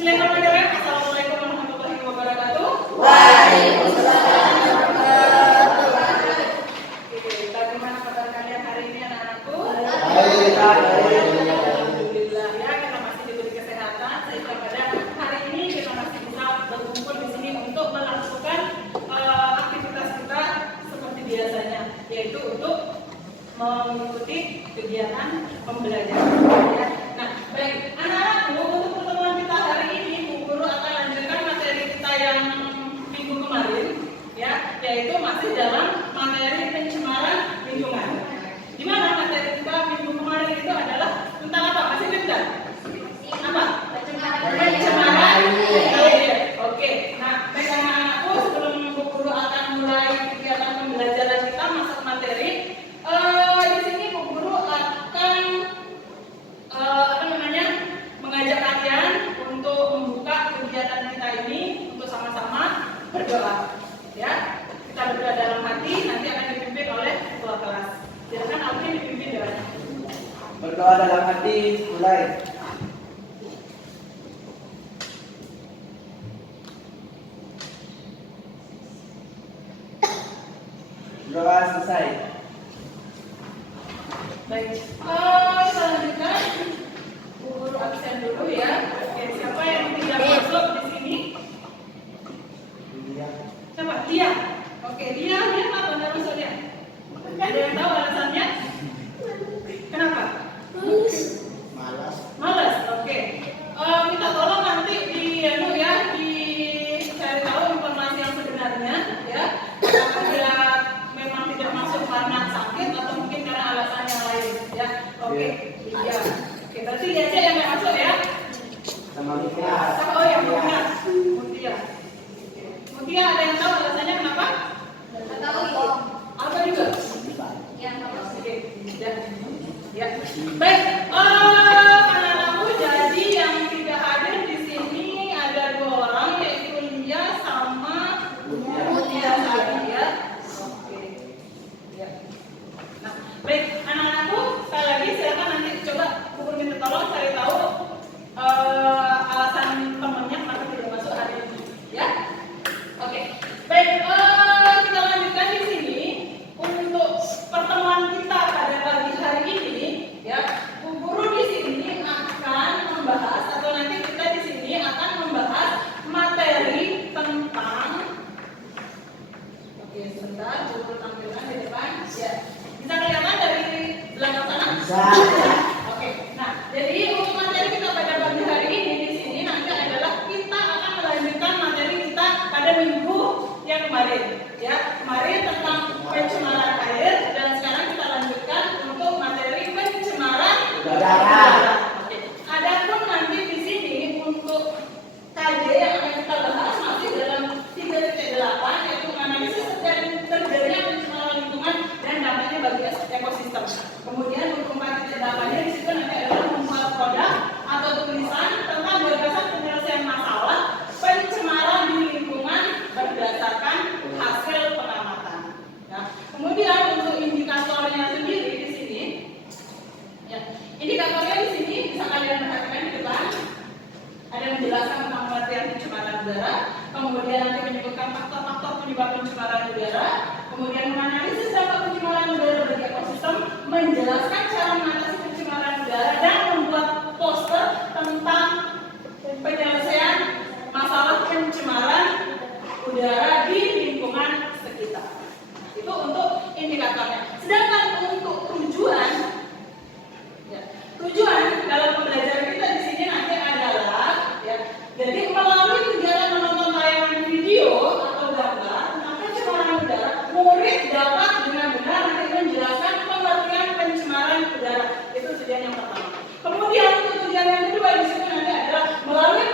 Bismillahirrahmanirrahim. Assalamualaikum warahmatullahi wabarakatuh. Waalaikumsalam warahmatullahi wabarakatuh. Oke, bagaimana kabar kalian hari ini anak-anakku? Baik. Alhamdulillah ya, kita masih diberi kesehatan sehingga pada hari ini kita masih bisa berkumpul di sini untuk melakukan aktivitas kita seperti biasanya, yaitu untuk mengikuti kegiatan pembelajaran. Ya. Nah, baik anak-anakku, untuk pertemuan kita hari ini, Bu Guru akan lanjutkan materi kita yang minggu kemarin, ya, yaitu masih dalam materi pencemaran lingkungan. Di mana materi kita minggu kemarin itu adalah tentang apa? Masih ingat? Apa? Pencemaran air. Oke. Nah, baik anak-anakku, sebelum Bu Guru akan mulai kegiatan pembelajaran kita masuk materi, di sini Bu Guru akan mengajak kalian untuk membuka kegiatan kita ini untuk sama-sama berdoa. Ya, kita berdoa dalam hati, nanti akan dipimpin oleh ketua kelas. Silakan Alvin dipimpin doanya. Berdoa dalam hati, mulai. Doa selesai. Baik, selanjutnya Bu Guru absen dulu ya. Oke, siapa yang tidak masuk di sini? Siapa? Dia. Oke, dia kenapa nggak masuk dia? Ada yang tahu alasannya? Kenapa? Malas. Malas. Oke. Minta tolong nanti dicari tahu informasi yang sebenarnya ya. Apakah dia memang tidak masuk karena sakit atau mungkin karena alasan yang lain ya. Oke. Iya. Oke, berarti dia aja yang nggak masuk ya. Sama Mutia. Oh ya, Mutia. Mutia ada yang tahu alasannya kenapa? Nggak tahu ya. Apa juga? Yang apa? Oke. Ya. Baik. Anak-anakku, jadi yang tidak hadir di sini ada 2 orang, yaitu Lia sama Mutia tadi ya. Oke. Ya. Nah, baik anak-anakku, sekali lagi silakan nanti coba Bu Guru minta tolong cari tahu alasan temannya kenapa tidak masuk hari ini, ya. Oke. Baik, kita lanjutkan di sini untuk pertemuan kita pada pagi hari ini, ya. Bu Guru di sini akan membahas atau nanti kita di sini akan membahas materi tentang. Oke, sebentar, Bu Guru tampilkan di depan. Ya. Bisa kelihatan dari belakang sana? Bisa. Oke. Nah, jadi untuk materi kita pada pagi hari ini di sini nanti adalah kita akan melanjutkan materi kita pada minggu yang kemarin. Ya, kemarin tentang pencemaran air dan sekarang kita lanjutkan untuk materi pencemaran Udara. Oke. Adapun nanti di sini untuk KJ yang akan kita bahas masih dalam 3.8 yaitu menganalisis terjadinya pencemaran lingkungan dan dampaknya bagi ekosistem. Kemudian untuk 4.8-nya di situ nanti adalah membuat produk atau tulisan tentang gagasan penyelesaian masalah pencemaran di lingkungan berdasarkan hasil pengamatan. Ya. Kemudian untuk indikatornya sendiri di sini, ya, indikatornya di sini bisa kalian perhatikan di depan. Ada yang menjelaskan tentang pengertian pencemaran udara, kemudian nanti menyebutkan faktor-faktor penyebab pencemaran udara, kemudian menganalisis dampak pencemaran udara bagi ekosistem, menjelaskan cara mengatasi pencemaran udara, dan membuat poster tentang penyelesaian masalah pencemaran udara di lingkungan sekitar. Itu untuk indikatornya. Sedangkan untuk tujuan, ya, tujuan dalam pembelajaran kita di sini nanti adalah, ya, jadi melalui kegiatan menonton tayangan video atau gambar tentang pencemaran udara, murid dapat dengan benar nanti menjelaskan pengertian pencemaran udara. Itu tujuan yang pertama. Kemudian untuk tujuan yang kedua di sini nanti adalah melalui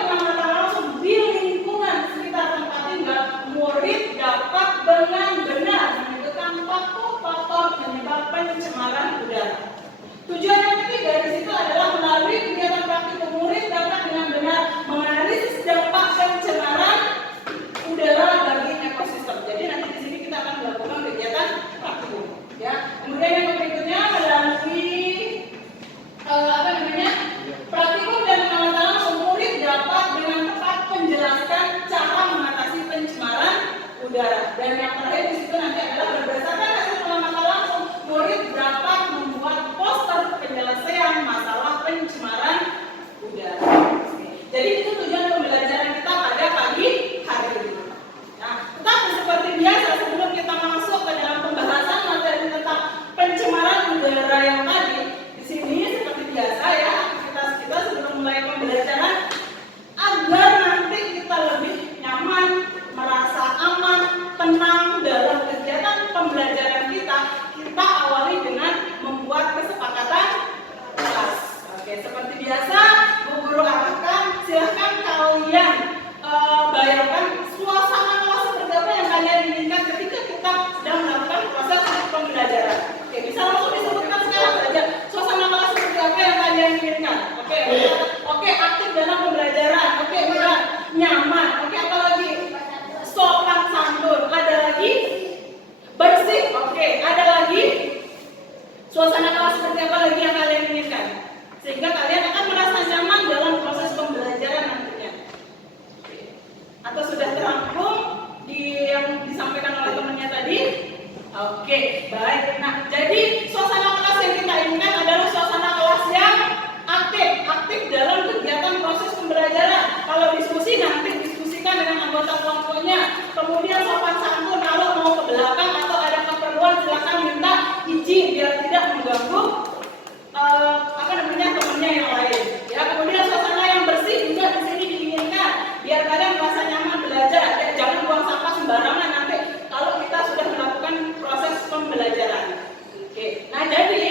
kalian bayangkan suasana kelas seperti apa yang kalian inginkan ketika kita sedang melakukan proses pembelajaran. Oke, bisa langsung disebutkan sekarang saja suasana kelas seperti apa yang kalian inginkan. Oke, aktif dalam pembelajaran. Oke, benar, nyaman. Oke, apa lagi? Sopan santun. Ada lagi? Bersih. Oke, ada lagi? Suasana kelas seperti apa lagi yang kalian inginkan? Sehingga kalian akan merasa nyaman dalam proses pembelajaran nantinya. Atau sudah terangkum di yang disampaikan oleh temannya tadi? Oke, baik. Nah, jadi suasana kelas yang kita inginkan adalah suasana kelas yang aktif dalam kegiatan proses pembelajaran. Kalau diskusi nanti diskusikan dengan anggota kelompoknya. Kemudian sopan santun, kalau mau ke belakang atau ada keperluan silakan minta izin biar tidak mengganggu temannya yang lain. Ya, kemudian suasana yang bersih juga di sini diinginkan biar kalian merasa nyaman belajar. Ya, jangan buang sampah sembarangan nanti kalau kita sudah melakukan proses pembelajaran. Oke. Nah, jadi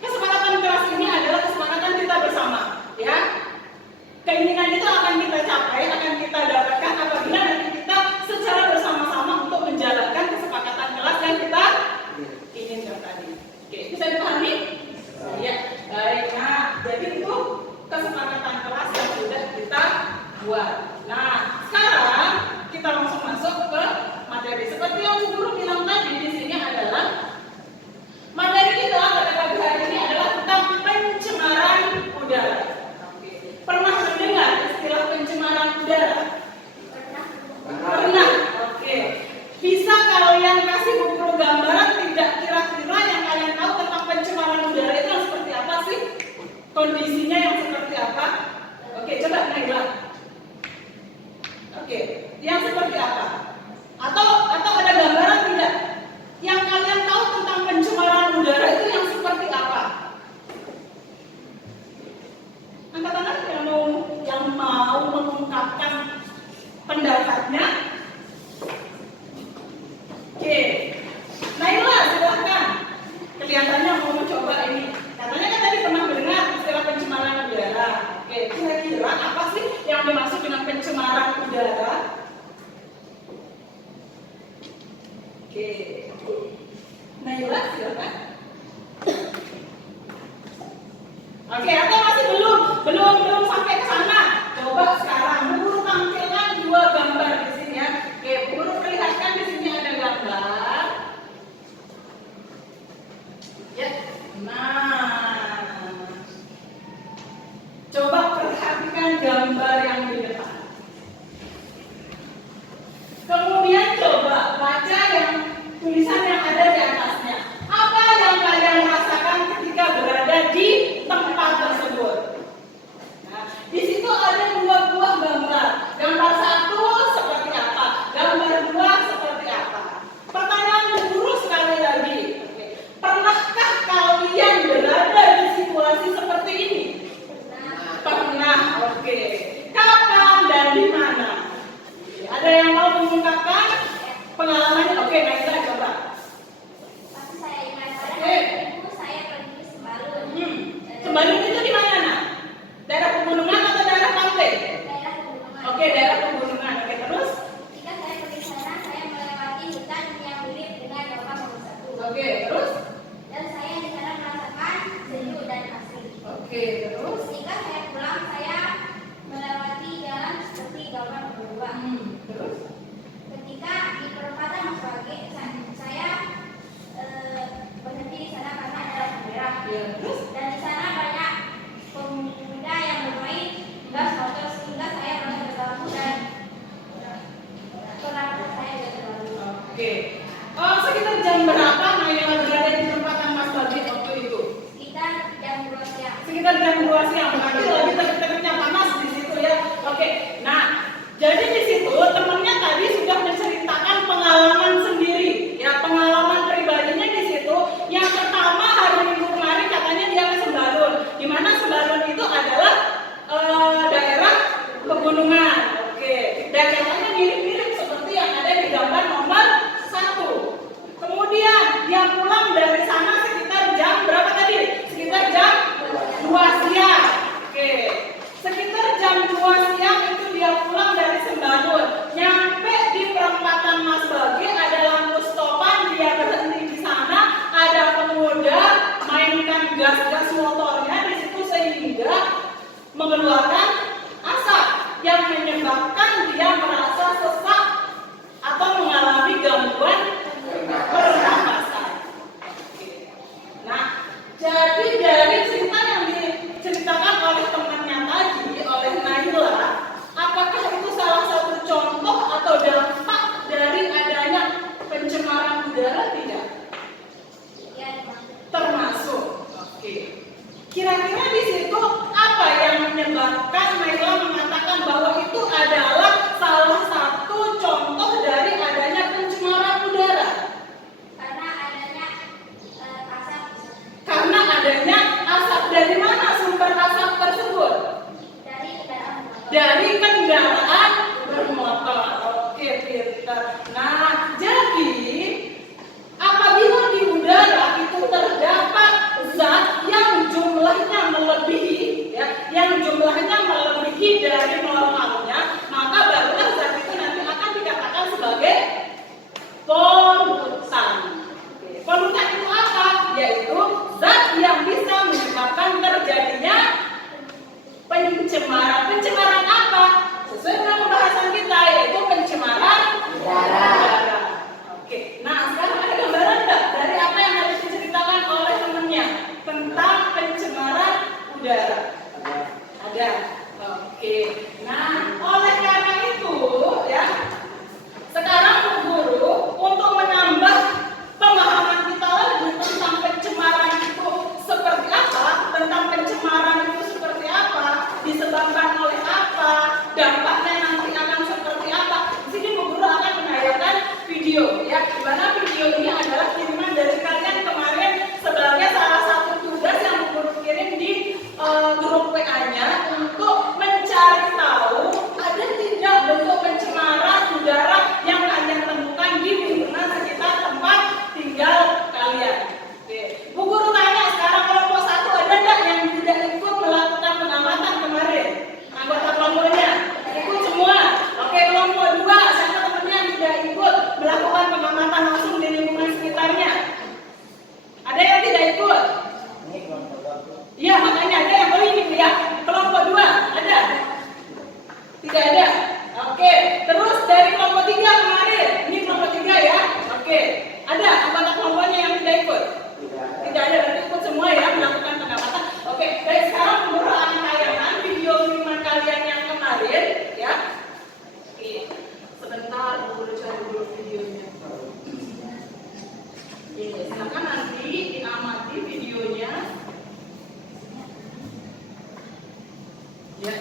kesepakatan kelas ini adalah kesepakatan kita bersama, ya. Keinginan itu akan kita capai, akan kita dapatkan apabila nanti kita secara bersama-sama untuk menjalankan kesepakatan kelas yang kita inginkan tadi. Oke, bisa dipahami? Ya, baik. Nah, jadi itu kesepakatan kelas yang sudah kita buat. Nah, sekarang kita langsung masuk ke materi. Seperti yang guru bilang tadi di sini adalah materi kita pada pagi hari ini adalah tentang pencemaran udara. Oke. Pernah mendengar istilah pencemaran udara? Pernah. Oke. Bisa kalian kasih buku gambaran tidak kira-kira yang kalian tahu tentang pencemaran udara itu yang seperti apa sih? Kondisinya yang seperti apa? Oke, coba Naila. Oke, yang seperti apa? Atau ada gambaran tidak? Yang kalian tahu tentang pencemaran udara itu yang seperti apa? Angkat tangan yang mau mengungkapkan pendapatnya. Oke, Naila silahkan. Kelihatannya mau mencoba ini. Katanya kan tadi pernah mendengar istilah pencemaran udara. Oke, kira-kira apa sih yang dimaksud dengan pencemaran udara? Oke, Naila silahkan. Oke, atau masih belum sampai ke sana. Coba sekarang guru tampilkan dua gambar di sini ya. Oke, guru perlihatkan di sini ada gambar. Ya, nah, coba perhatikan gambar yang di depan. Kemudian coba baca yang tulisan yang ada di atasnya. Apa yang kalian rasakan ketika berada di tempat tersebut? Nah, di situ ada dua buah gambar. Gambar satu seperti apa? Gambar dua seperti apa? Pertanyaan guru sekali lagi. Oke. Pernahkah kalian berada di situasi seperti ini? Pernah. Oke. Kapan dan di mana? Ada yang mau mengungkapkan pengalamannya? Oke, Naila coba. Pasti saya ingat pada Oke. ibu saya pergi ke Sembalun. Sembalun itu di mana? Daerah pegunungan atau daerah pantai? Daerah pegunungan. Oke, daerah pegunungan. Oke, terus? Ketika saya pergi sana, saya melewati hutan yang mirip dengan Yoga Nomor 1. Oke, terus? Dan saya di sana merasakan sejuk dan asri. Oke, terus? Ketika saya pulang, saya melewati jalan seperti Yoga Nomor 2. Terus? Ketika di perempatan Masbage, saya kendaraan bermotor. Oke, pintar. Nah, jadi apabila di udara itu terdapat zat yang jumlahnya melebihi, yang jumlahnya melebihi dari normalnya, maka barulah zat itu nanti akan dikatakan sebagai polutan. Polutan itu apa? Yaitu zat yang bisa menyebabkan terjadinya pencemaran. Pencemaran apa? Sesuai dengan pembahasan kita, yaitu pencemaran udara. Oke, nah sekarang ada gambaran nggak dari apa yang harus diceritakan oleh temannya tentang pencemaran udara? Ada. Oke, nah oleh karena itu ya, sekarang Bu Guru untuk menambah pemahaman kita lagi tentang pencemaran itu seperti apa, tentang pencemaran itu seperti apa, disebabkan oleh apa, dampaknya nanti akan seperti apa. Di sini Bu Guru akan menayangkan video ya, di mana video ini adalah kiriman dari kalian kemarin sebagai salah satu tugas yang Bu Guru kirim di grup WA-nya untuk mencari tahu ada tidak bentuk pencemaran udara yang kalian temukan di lingkungan sekitar tempat tinggal kalian. Oke. Bu Guru tanya sekarang kelompok 1 ada nggak yang tidak ikut melakukan pengamatan kemarin? Anggota kelompoknya ikut semua. Oke, kelompok 2 siapa temannya yang tidak ikut melakukan pengamatan langsung di lingkungan sekitarnya? Ada yang tidak ikut? Ini kelompok satu. Iya, makanya ada yang ini ya. Kelompok 2 ada? Tidak ada. Oke, terus dari kelompok 3 kemarin. Ini kelompok 3 ya. Oke. Ada anggota kelompoknya yang tidak ikut? Tidak ada, berarti ikut semua ya melakukan pengamatan. Oke, dari sekarang Bu Guru akan tayangkan video kiriman kalian yang kemarin ya. Oke. Sebentar Bu Guru cari dulu videonya. Oke, silakan nanti diamati videonya. Ya.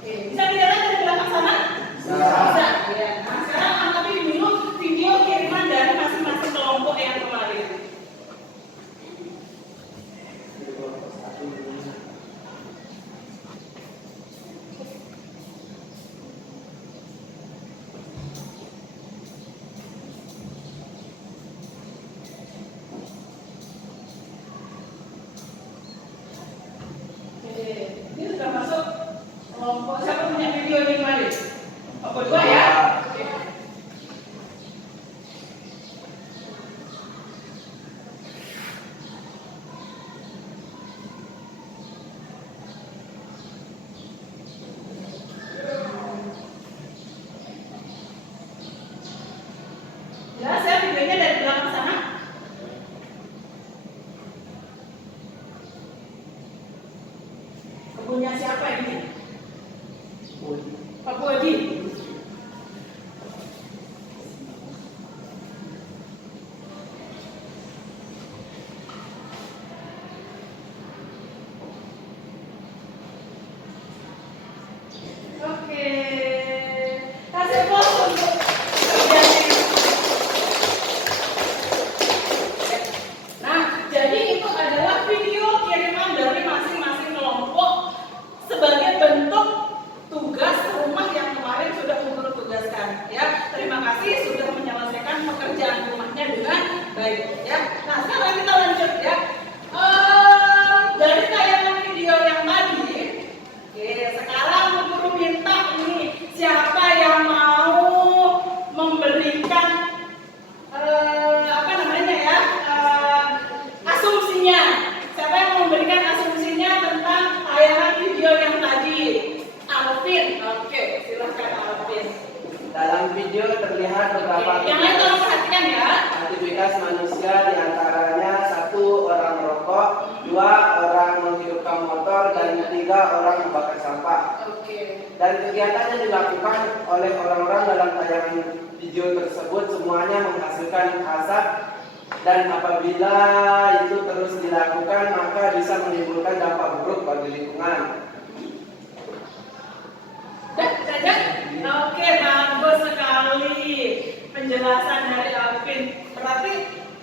Oke, bisa dilihat dari belakang sana? Bisa. Ya. Nah, sekarang amati dulu video kiriman dari masing-masing kelompok yang kemarin. Kelompok satu. Oke, ini sudah masuk kelompok. Siapa punya video ini kemarin? Kelompok 2 ya? Oke. Jelas ya videonya dari belakang sana? Kebunnya siapa ini? Pak Budi. Oke. Kasih pos untuk kerjaan ini. Nah, jadi itu adalah video kiriman dari masing-masing kelompok sebagai bentuk tugas rumah yang kemarin sudah Bu Guru tugaskan ya. Terima kasih sudah menyelesaikan pekerjaan rumahnya dengan baik ya. Nah, sekarang kita lanjut ya. Dari tayangan video yang tadi, oke, sekarang Bu Guru minta ini siapa yang mau memberikan apa namanya ya, asumsinya. Siapa yang mau memberikan asumsinya tentang tayangan video yang tadi? Alvin. Oke, silahkan Alvin. Dalam video terlihat beberapa Yang lain tolong perhatikan ya. aktivitas manusia, diantaranya 1 orang merokok, 2 orang menghidupkan motor, dan 3 orang membakar sampah. Oke. Dan kegiatan yang dilakukan oleh orang-orang dalam tayangan video tersebut semuanya menghasilkan asap, dan apabila itu terus dilakukan maka bisa menimbulkan dampak buruk bagi lingkungan. Saja? Oke, bagus sekali penjelasan dari Alvin. Berarti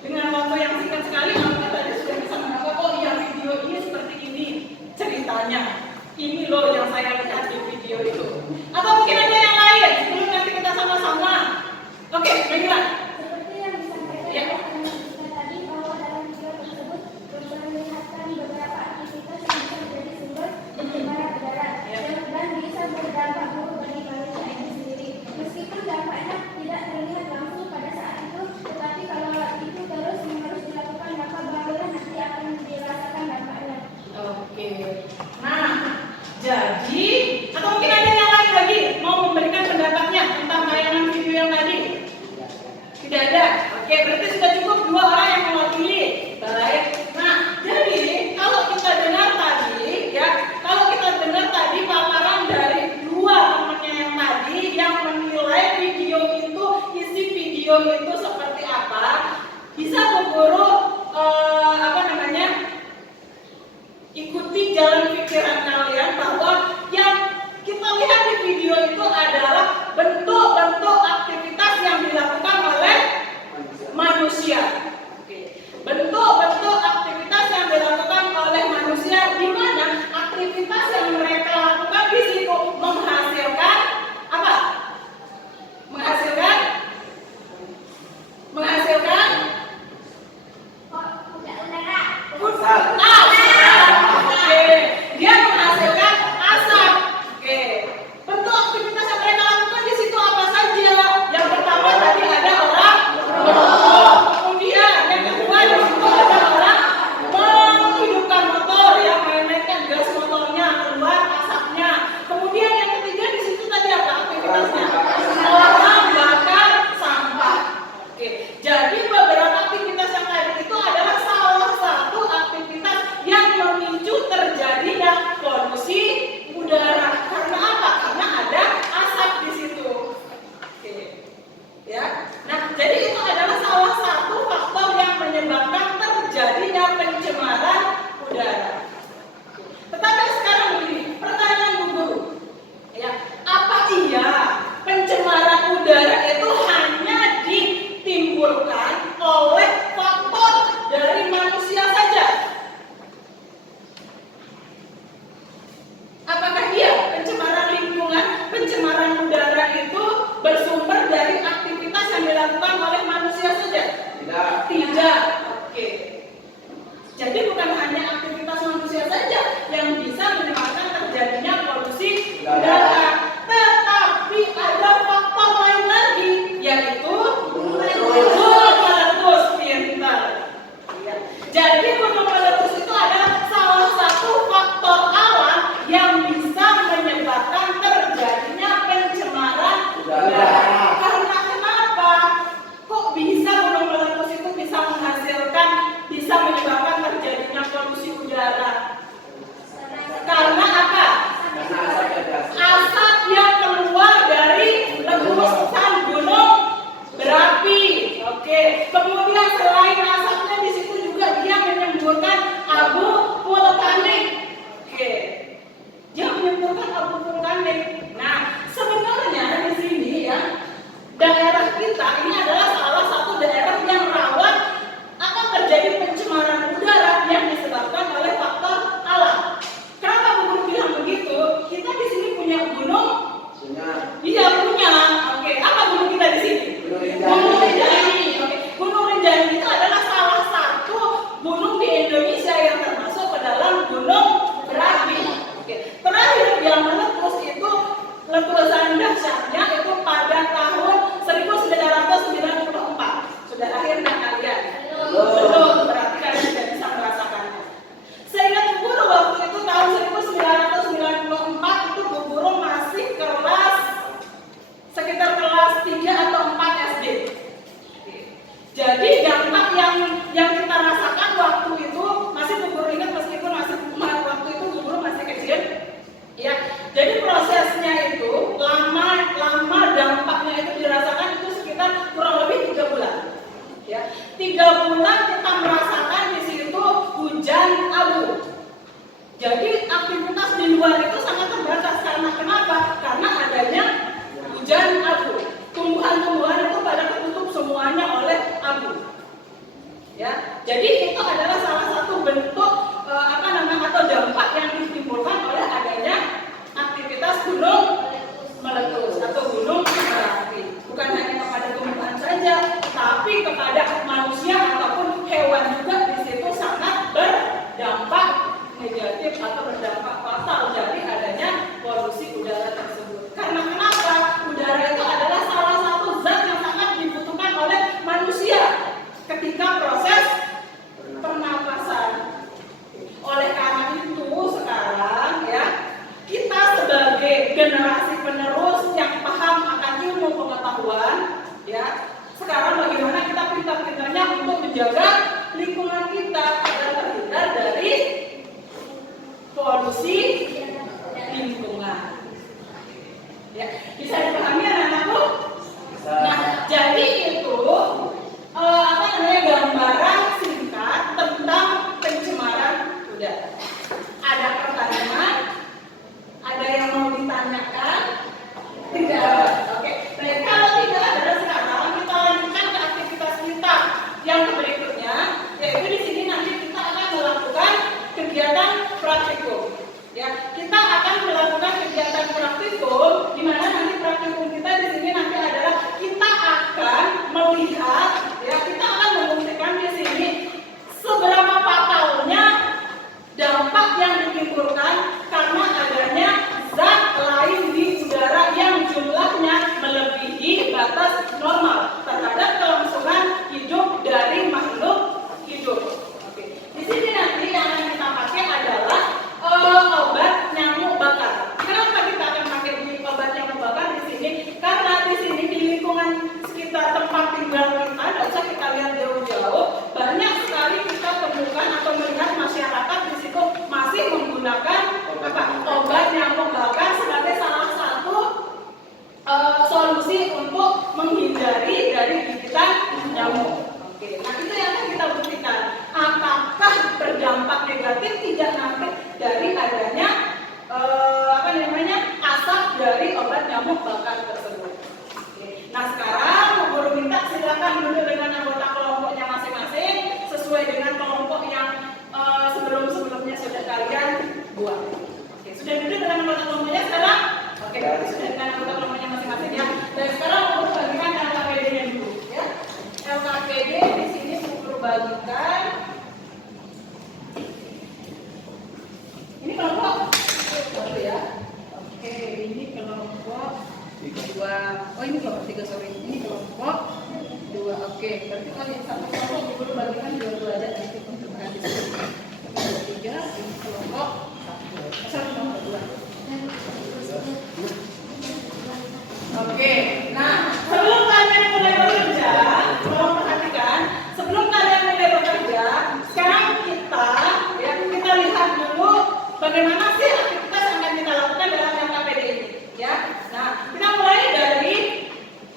dengan waktu yang singkat sekali Alvin tadi sudah bisa menangkap, oh iya video ini seperti ini ceritanya. Ini loh yang saya lihat di video itu. Atau mungkin ada yang lain sebelum nanti kita sama-sama. Oke, baiklah. Seperti yang disampaikan Ya. oleh Anissa tadi, bahwa dalam video tersebut memperlihatkan beberapa aktivitas yang bisa menjadi sumber pencemaran udara dan bisa berdampak buruk bagi manusia itu sendiri. Meskipun dampaknya tidak terlihat langsung pada saat itu, tetapi kalau itu terus-menerus dilakukan, maka barulah nanti akan dirasakan dampaknya. Oke. Nah, jadi atau mungkin ada yang lain lagi mau memberikan pendapatnya tentang tayangan video yang tadi? Tidak ada. Oke, berarti sudah cukup 2 orang yang mewakili. Baik. Nah, jadi kalau kita dengar tadi, ya, kalau kita dengar tadi paparan dari 2 temannya yang tadi yang menilai video itu, isi video itu seperti apa, bisa Bu Guru ikuti jalan pikiran kalian bahwa yang kita lihat di video itu adalah bentuk-bentuk aktivitas yang dilakukan oleh manusia. Oke. Bentuk-bentuk aktivitas yang dilakukan oleh manusia, di mana aktivitas yang mereka lakukan di situ menghasilkan apa? Menghasilkan dia menghasilkan asap. Oke. Bentuk aktivitas yang mereka lakukan di situ apa saja? Yang pertama tadi ada orang merokok. Kemudian yang kedua di situ ada orang menghidupkan motor, ya, memainkan gas motornya, keluar asapnya. Kemudian yang ketiga di situ tadi apa aktivitasnya? Orang bakar sampah. Oke. Jadi beberapa aktivitas yang tadi itu adalah salah satu aktivitas yang memicu terjadinya polusi udara. Karena apa? Karena ada asap di situ. Oke. Ya. Nah, jadi itu adalah salah satu faktor yang menyebabkan terjadinya pencemaran udara. Tetapi sekarang begini, pertanyaan Bu Guru. Ya, apa iya pencemaran udara itu hanya ditimbulkan oleh faktor dari manusia saja? Apakah iya pencemaran lingkungan, pencemaran udara itu bersumber dari aktivitas yang dilakukan oleh manusia saja? Tidak. Oke. Jadi bukan hanya aktivitas manusia saja yang bisa menyebabkan terjadinya polusi udara, tetapi ada faktor lain lagi, yaitu gunung meletus. Pintar. Ya. Jadi gunung meletus itu adalah salah satu faktor alam yang bisa menyebabkan terjadinya pencemaran udara. Karena kenapa? Kok bisa gunung meletus itu bisa menyebabkan terjadinya polusi udara? Karena apa? Asap yang keluar dari letusan gunung berapi. Oke. Kemudian selain asapnya di situ juga dia menyemburkan abu vulkanik. Oke. Dia menyemburkan abu vulkanik. Nah, sebenarnya di sini, ya, daerah kita ini adalah salah satu daerah yang rawan akan terjadi pencemaran udara yang disebabkan oleh faktor alam. Kenapa Bu Guru bilang begitu? Kita di sini punya gunung. Iya, punya. Oke, apa gunung kita di sini? Gunung Rinjani. Oke, Gunung Rinjani itu adalah salah satu gunung di Indonesia yang termasuk ke dalam gunung berapi. Oke, terakhir yang meletus itu letusan dahsyatnya itu pada tahun 1994. Sudah lahir kan kalian? Belum, berarti kalian tidak bisa merasakannya. Seingat Bu Guru waktu itu tahun 1994 itu Bu Guru masih sekitar kelas 3 atau 4 SD. Jadi dampak yang kita rasakan waktu itu masih Bu Guru ingat, meskipun waktu itu Bu Guru masih kecil. Ya, jadi prosesnya itu lama dampaknya itu dirasakan itu sekitar kurang lebih 3 bulan. Ya, 3 bulan kita merasakan Ya, bisa dipahami anak-anakku? Bisa. Nah, jadi itu apa namanya gambaran singkat tentang pencemaran udara. Ada pertanyaan? Ada yang mau ditanyakan? Tidak ada. Oke. Baik, kalau tidak ada sekarang kita lanjutkan ke aktivitas kita yang berikutnya, yaitu di sini nanti kita akan melakukan kegiatan praktikum. Ya, kita akan melakukan kegiatan praktikum di mana nanti praktikum kita di sini nanti adalah kita akan melihat, ya, kita akan membuktikan di sini seberapa fatalnya dampak yang ditimbulkan karena adanya zat lain di udara yang jumlahnya melebihi batas normal terhadap kelangsungan hidup dari makhluk hidup. Oke. Di sini nanti yang akan kita pakai adalah obat nyamuk bakar. Kenapa kita akan pakai obat nyamuk bakar di sini? Karena di sini di lingkungan sekitar tempat tinggal kita, tidak usah kita lihat jauh-jauh, banyak sekali kita temukan atau melihat masyarakat di situ masih menggunakan obat nyamuk bakar sebagai salah satu solusi untuk menghindari dari gigitan nyamuk. Oke, nah itu yang akan kita buktikan. Apakah berdampak negatif tidak nanti dari adanya asap dari obat nyamuk bakar tersebut. Oke. Nah sekarang guru minta silakan duduk dengan anggota kelompoknya masing-masing sesuai dengan kelompok yang sebelum-sebelumnya sudah kalian buat. Oke, sudah duduk dengan anggota kelompoknya sekarang? Oke, sudah dengan anggota kelompoknya masing-masing ya. Dan sekarang guru bagikan LKPD-nya dulu ya. LKPD di sini guru bagikan. Ini kelompok satu ya. Oke, ini kelompok 2. Oh, ini kelompok 3, sorry. Ini kelompok 2. Oke, berarti kalau yang satu kelompok guru bagikan 2 aja nanti untuk di sini. 3, ini kelompok 1, kelompok 2. Oke, nah sebelum kalian mulai bekerja, tolong perhatikan, sebelum kalian mulai bekerja, sekarang kita lihat dulu bagaimana sih aktivitas yang akan kita lakukan dalam LKPD ini, ya. Nah, kita mulai dari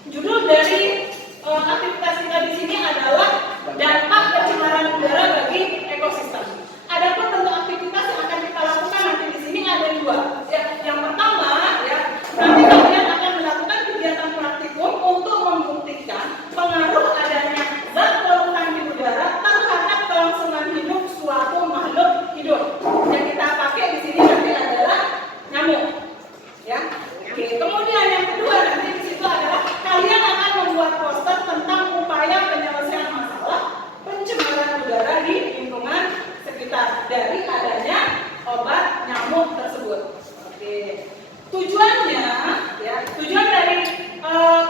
judul dari aktivitas kita di sini adalah dampak pencemaran udara bagi ekosistem. Adapun bentuk aktivitas yang akan kita lakukan nanti di sini ada 2. Ya, yang pertama, ya, nanti kalian akan melakukan kegiatan praktikum untuk membuktikan pengaruh adanya zat polutan di udara terhadap kelangsungan hidup suatu makhluk hidup. Yang kita pakai di sini nanti adalah nyamuk, ya. Oke. Kemudian yang kedua nanti di situ adalah kalian akan membuat poster tentang upaya penyelesaian masalah pencemaran udara di lingkungan sekitar dari adanya obat nyamuk tersebut. Oke. Tujuannya, ya, tujuan dari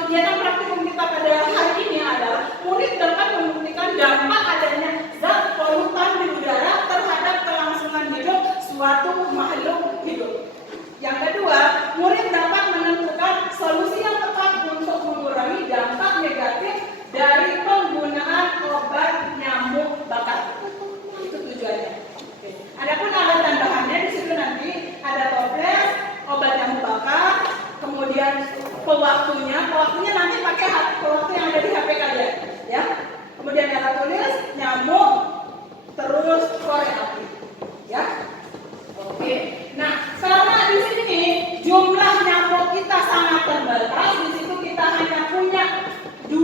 kegiatan praktikum kita pada hari ini adalah murid dapat membuktikan dampak adanya zat polutan di udara terhadap kelangsungan hidup suatu makhluk hidup. Yang kedua, murid dapat menentukan solusi yang tepat untuk mengurangi dampak negatif dari penggunaan obat nyamuk bakar. Itu tujuannya. Oke. Adapun alat tambahannya di situ nanti ada toples, obat nyamuk bakar, kemudian pewaktunya nanti pakai pewaktu yang ada di HP kalian, ya. Kemudian alat tulis, nyamuk, terus korek api, ya. Oke. Nah, karena di sini jumlah nyamuk kita sangat terbatas, di situ kita hanya punya 2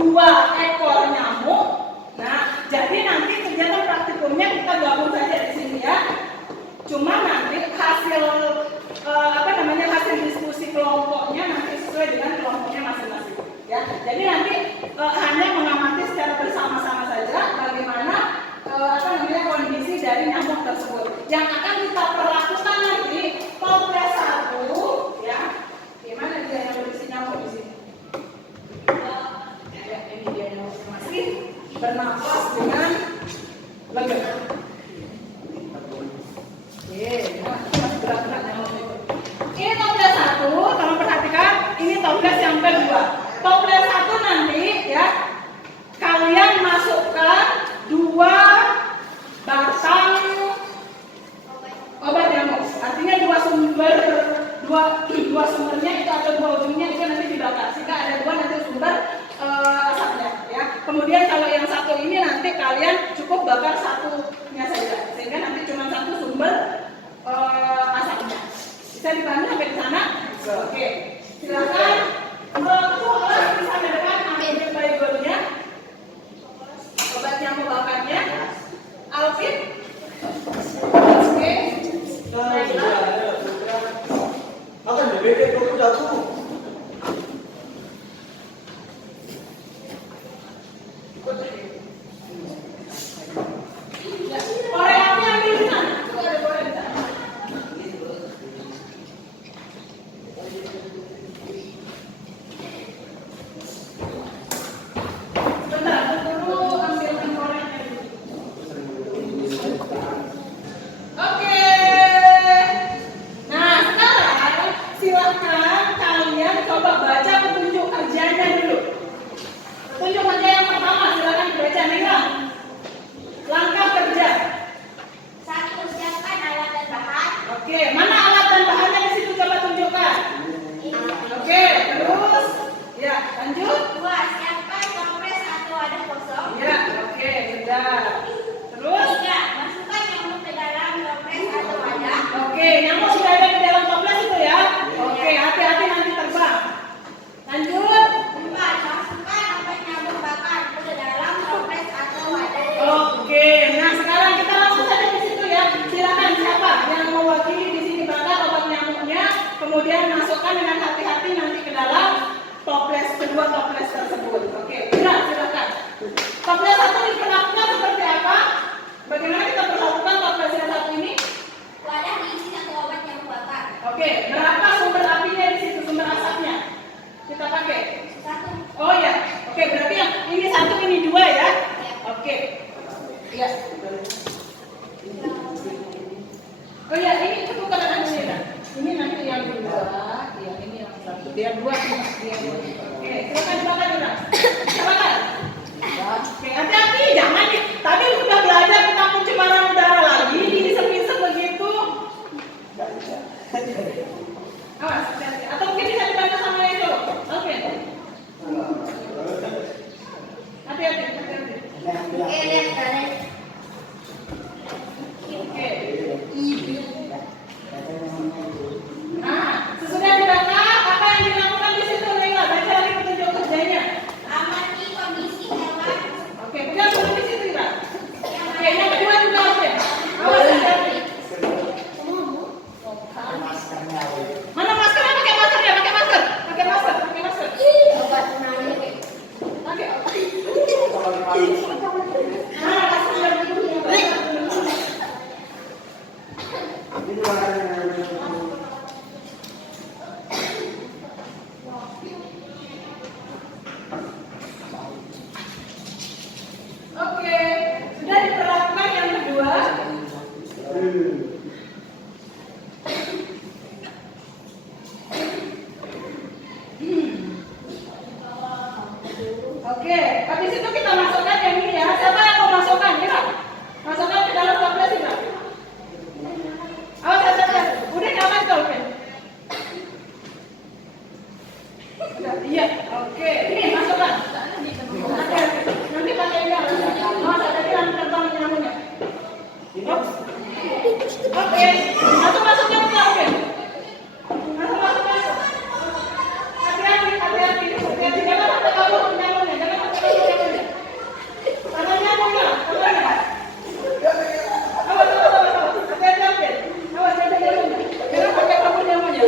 ekor nyamuk. Nah, jadi nanti kegiatan praktikumnya kita gabung saja di sini ya. Cuma nanti hasil hasil diskusi kelompoknya nanti sesuai dengan kelompoknya masing-masing. Ya, jadi nanti hanya mengamati secara bersama-sama saja bagaimana kondisi dari nyamuk tersebut. Yang akan kita perlakukan nanti toples 1, ya. Gimana dia yang berisi nyamuk di sini? Ya, ini dia nyamuk masih bernapas dengan lega. Berat-berat nyamuk itu. Ini toples 1, tolong perhatikan. Ini toples yang kedua. Toples 1 nanti, ya, kalian masukkan 2 batang obat nyamuk. Artinya 2 sumbernya itu atau 2 ujungnya kedua toples tersebut. Oke, Ira, silakan. Toples satu diperlakukan seperti apa? Bagaimana kita perlakukan toples yang satu ini? Wadah diisi satu obat yang bakar. Oke, berapa sumber apinya di situ, sumber asapnya? Kita pakai. Satu. Oh ya, oke, berarti yang ini satu, ini dua ya? Oke. Ya. Oh ya, ini cukup karena ini ya. Ini nanti yang dua, ya ini yang satu, dia dua, dia dua. Oke, silakan Ira. Silakan. Oke, hati-hati, jangan nih. Tadi sudah belajar tentang pencemaran udara lagi, diisep-isep begitu. Awas, hati-hati. Atau mungkin bisa dibantu sama itu. Oke. Hati-hati. Lihat kalian. Oke. Nah, sesudah dibaca, apa yang dilakukan di situ, Leila? Baca lagi petunjuk kerjanya. Amati kondisi hewan. Oke, pegang dulu di situ, Ira. Oke, yang kedua juga oke. Awas, hati-hati. Mana maskernya? Pakai masker ya, pakai masker. Pakai masker, pakai masker. Obat penawar. Oke. Nah, maskernya dulu. Ini makanan yang Oke, sudah diperlakukan yang kedua. Oke, habis itu kita masukkan yang ini ya. Siapa yang mau masukkan? Ira? Masukkan ke dalam toples Ira. Awas, hati-hati. Udah nyaman kau, Pen? Udah, iya. Oke, ini masukkan. Hati-hati. Nanti pakai ini. Awas, hati-hati nanti terbang nyamuknya. Oke, masuk-masuknya punya, oke. Masuk. Hati-hati. Jangan sampai kabur nyamuknya. Tangan nyamuknya. Awas. Hati-hati, oke. Awas, jaga nyamuknya. Jangan sampai kabur nyamuknya.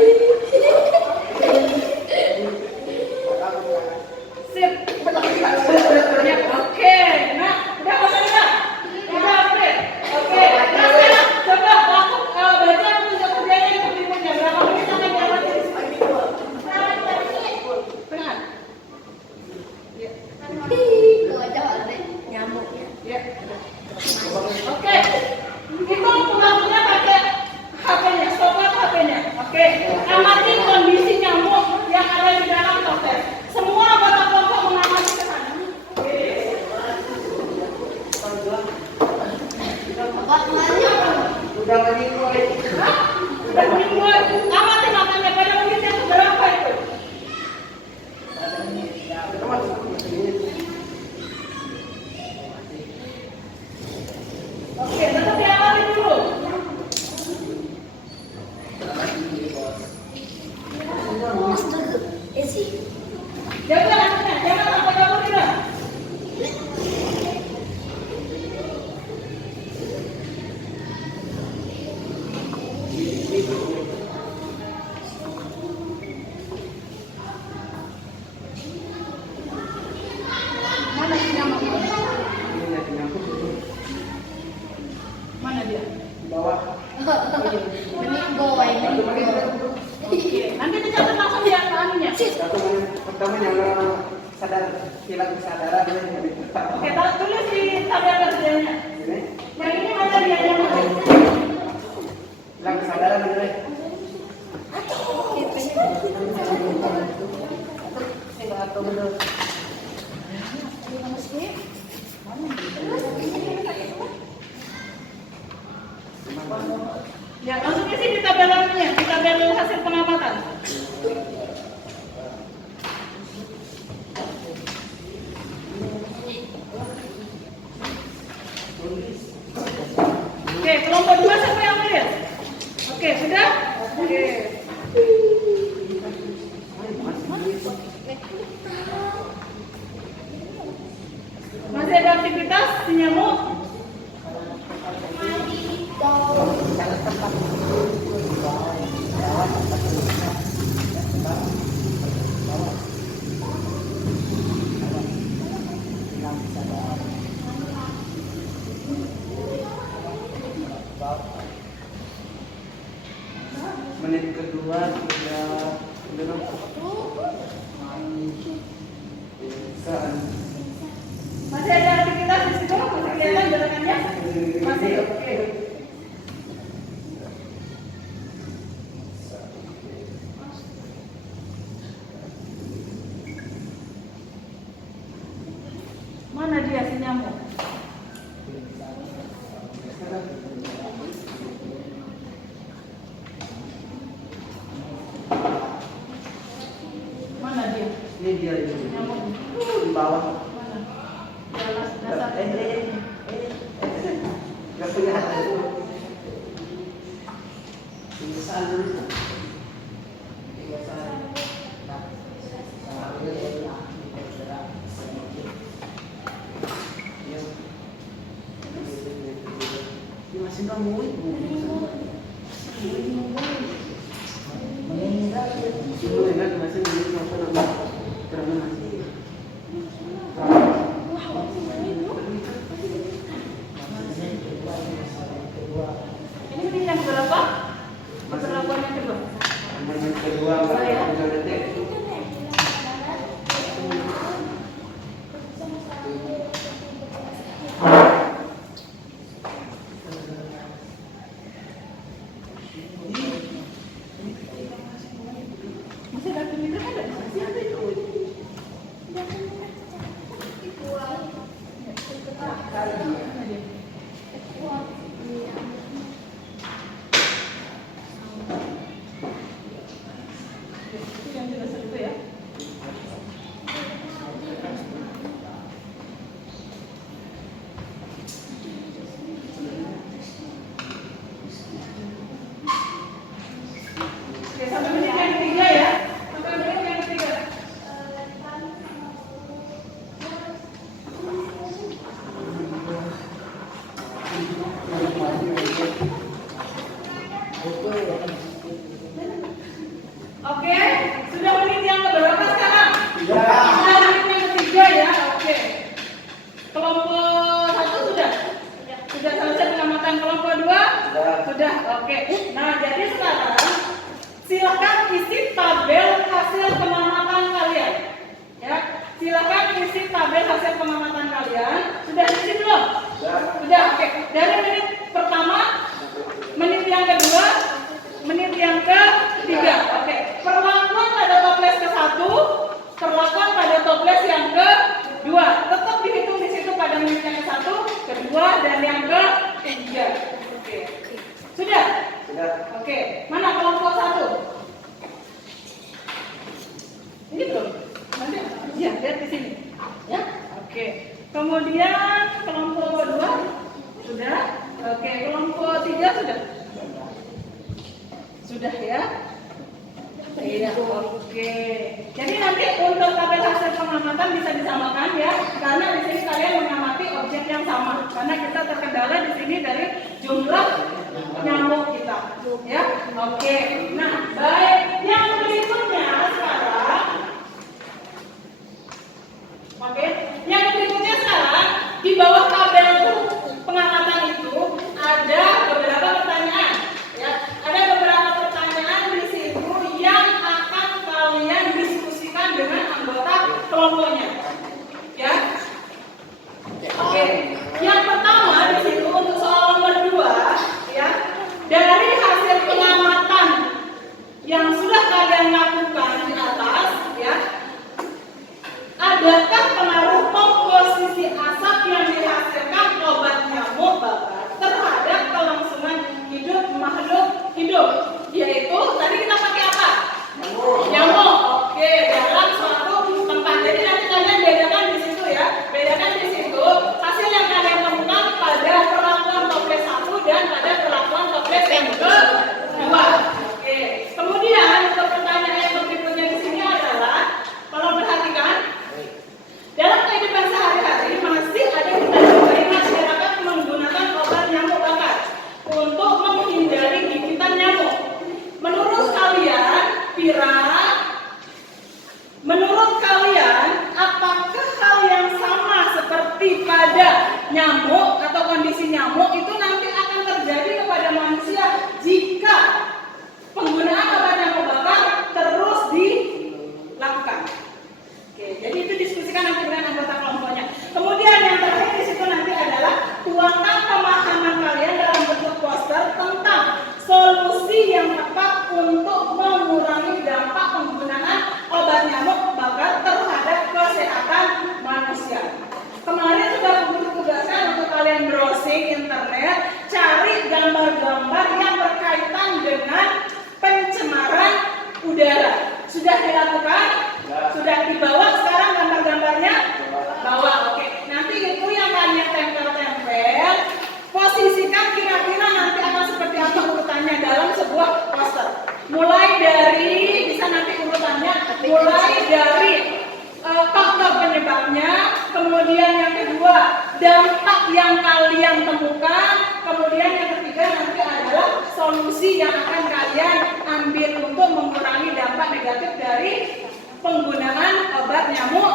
Sip. Ya, oke. Nah, udah nggak usah Ira. Udah, oke. Oke. Nah, sekarang coba aku baca petunjuk kerjanya yang berikutnya. Berapa menit akan diawasi di sini? Benar. Ya. Nyamuknya. Ya. Oke. Itu pengaruhnya pakai HP-nya, stopwatch HP-nya. Oke. Amati kondisi nyamuk yang ada di dalam toples. Semua anggota kelompok mengamati ke sana. Obat penawar. udah meninggal. Hah? Udah meninggal. Amati matanya pada menitnya itu berapa itu? Oke, tetap diamati dulu. Jaga anaknya, jangan sampai kabur Ira. Mana si nyamuknya? Mana dia? Di bawah. Meninggoy. Oke, nanti dicatat langsung ya ke anunya. Satu menit pertama yang sadar hilang kesadaran ini. Oke, tulis di tabel kerjanya. Ini Yang ini mana dia nyamuknya? hilang kesadaran ini. Ya, langsung isi di tabel anunya, di tabel hasil pengamatan. Oke, kelompok 2 siapa yang melihat? Oke, sudah? Oke. Masih ada aktivitas si nyamuk? Ini dia ini. Nyamuk. Di bawah. Mana? Dasar. Gak kelihatan. Pingsan dulu. Pingsan. Masih kamu Ini menit yang berapa? Pemberlakuan yang kedua. menit kedua 43 detik. Masih ada pemilihan ada? Masih ada itu. Itu yang tidak seru ya. Oke, sampai menit yang ketiga ya. Sampai menit yang ketiga. Oke, sudah menit yang keberapa sekarang? Sudah menit yang ketiga ya. Oke. Kelompok satu sudah? Sudah selesai pengamatan. Kelompok dua? Sudah. Oke. Nah, jadi sekarang silakan isi tabel hasil pengamatan kalian. Ya, silakan isi tabel hasil pengamatan kalian. Sudah diisi belum? Sudah. Oke. Dari menit pertama, menit yang kedua, menit yang ketiga. Oke. Perlakuan pada toples ke-1, perlakuan pada toples yang ke-2. Tetap dihitung di situ pada menit yang ke-1, kedua, dan yang ketiga. Oke. Sudah? Sudah. Oke. Mana kelompok 1? Ini belum? Nanti ya, lihat di sini. Ya. Oke. Kemudian kelompok 2 sudah. Oke, kelompok 3 sudah. Sudah ya. Iya, oke. Jadi nanti untuk tabel hasil pengamatan bisa disamakan ya, karena di sini kalian mengamati objek yang sama. Karena kita terkendala di sini dari jumlah nyamuk kita, ya. Oke. Nah, baik. Yang berikutnya sekarang, oke. Yang berikutnya sekarang di bawah tabel pengamatan itu ada beberapa pertanyaan, ya. Ada beberapa pertanyaan di situ yang akan kalian diskusikan dengan anggota kelompoknya, ya. Oke. Yang pertama di situ untuk soal nomor 2, ya. Dari hasil pengamatan yang sudah kalian lakukan di atas, ya. Adakah pengaruh komposisi asap yang dihasilkan obat nyamuk bakar terhadap kelangsungan hidup makhluk hidup? Yaitu tadi kita pakai apa? Nyamuk. Oke, dalam suatu tempat. Jadi nanti kalian bedakan di situ ya. Bedakan di situ hasil yang kalian temukan pada perlakuan toples 1 dan pada perlakuan toples yang kedua. Oke. Kemudian untuk pertanyaan yang berikutnya di sini adalah, kalau perhatikan, dalam kehidupan sehari-hari masih ada kita jumpai masyarakat menggunakan obat nyamuk bakar untuk menghindari gigitan nyamuk. Menurut kalian, menurut kalian, apakah hal yang sama seperti pada nyamuk atau kondisi nyamuk itu nanti akan terjadi kepada manusia jika penggunaan obat nyamuk bakar terus dilakukan? Oke, jadi itu diskusikan nanti dengan anggota kelompoknya. Kemudian yang terakhir di situ nanti adalah tuangkan pemahaman kalian dalam bentuk poster tentang solusi yang tepat untuk mengurangi dampak penggunaan obat nyamuk bakar terhadap kesehatan manusia. Kemarin sudah tugaskan untuk kalian browsing internet, cari gambar-gambar yang berkaitan penyebabnya, kemudian yang kedua dampak yang kalian temukan, kemudian yang ketiga nanti adalah solusi yang akan kalian ambil untuk mengurangi dampak negatif dari penggunaan obat nyamuk.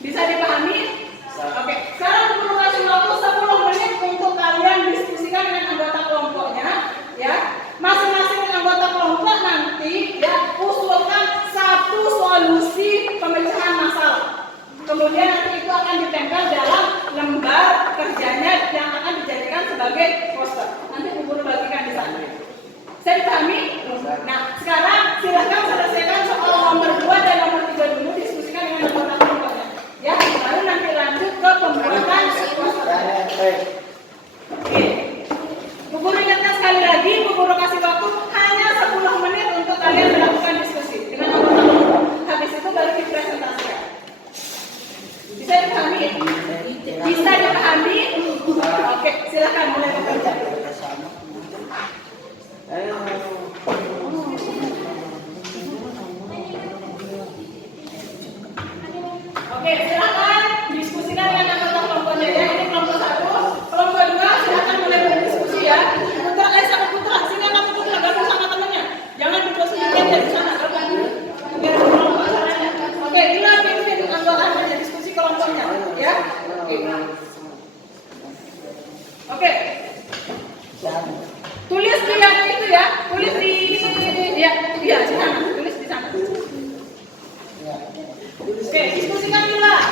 Bisa dipahami? Oke, sekarang perlu kasih waktu 10 menit untuk kalian diskusikan dengan anggota kelompoknya, ya. Masing-masing anggota kelompok nanti ya usulkan satu solusi pemecahan masalah. Kemudian nanti itu akan ditempel dalam lembar kerjanya yang akan dijadikan sebagai poster. Nanti Bu Guru bagikan di sana. Saya dipahami? Nah, sekarang silakan selesaikan soal nomor 2 dan nomor 3 dulu, diskusikan dengan anggota kelompoknya. Ya, lalu nanti lanjut ke pembuatan poster. Oke. Bu Guru ingatkan sekali lagi, Bu Guru kasih waktu hanya 10 menit untuk kalian melakukan diskusi dengan anggota kelompok. Habis itu baru dipresentasikan. Bisa dipahami? Bisa dipahami? Oke, silakan mulai bekerja. Oke, silakan diskusikan dengan anggota kelompoknya ya. Ini kelompok 1, kelompok 2 silakan mulai berdiskusi ya. Putra sama Putra, silakan Putra gabung sama temannya. Jangan duduk sendirian di sana, gabung. Biar kelompok caranya. Oke, inilah pimpin anggotanya diskusi kelompoknya ya. Oke. Tulis di yang itu ya, tulis di ya di sana, tulis di sana. Oke, diskusikan dulu lah.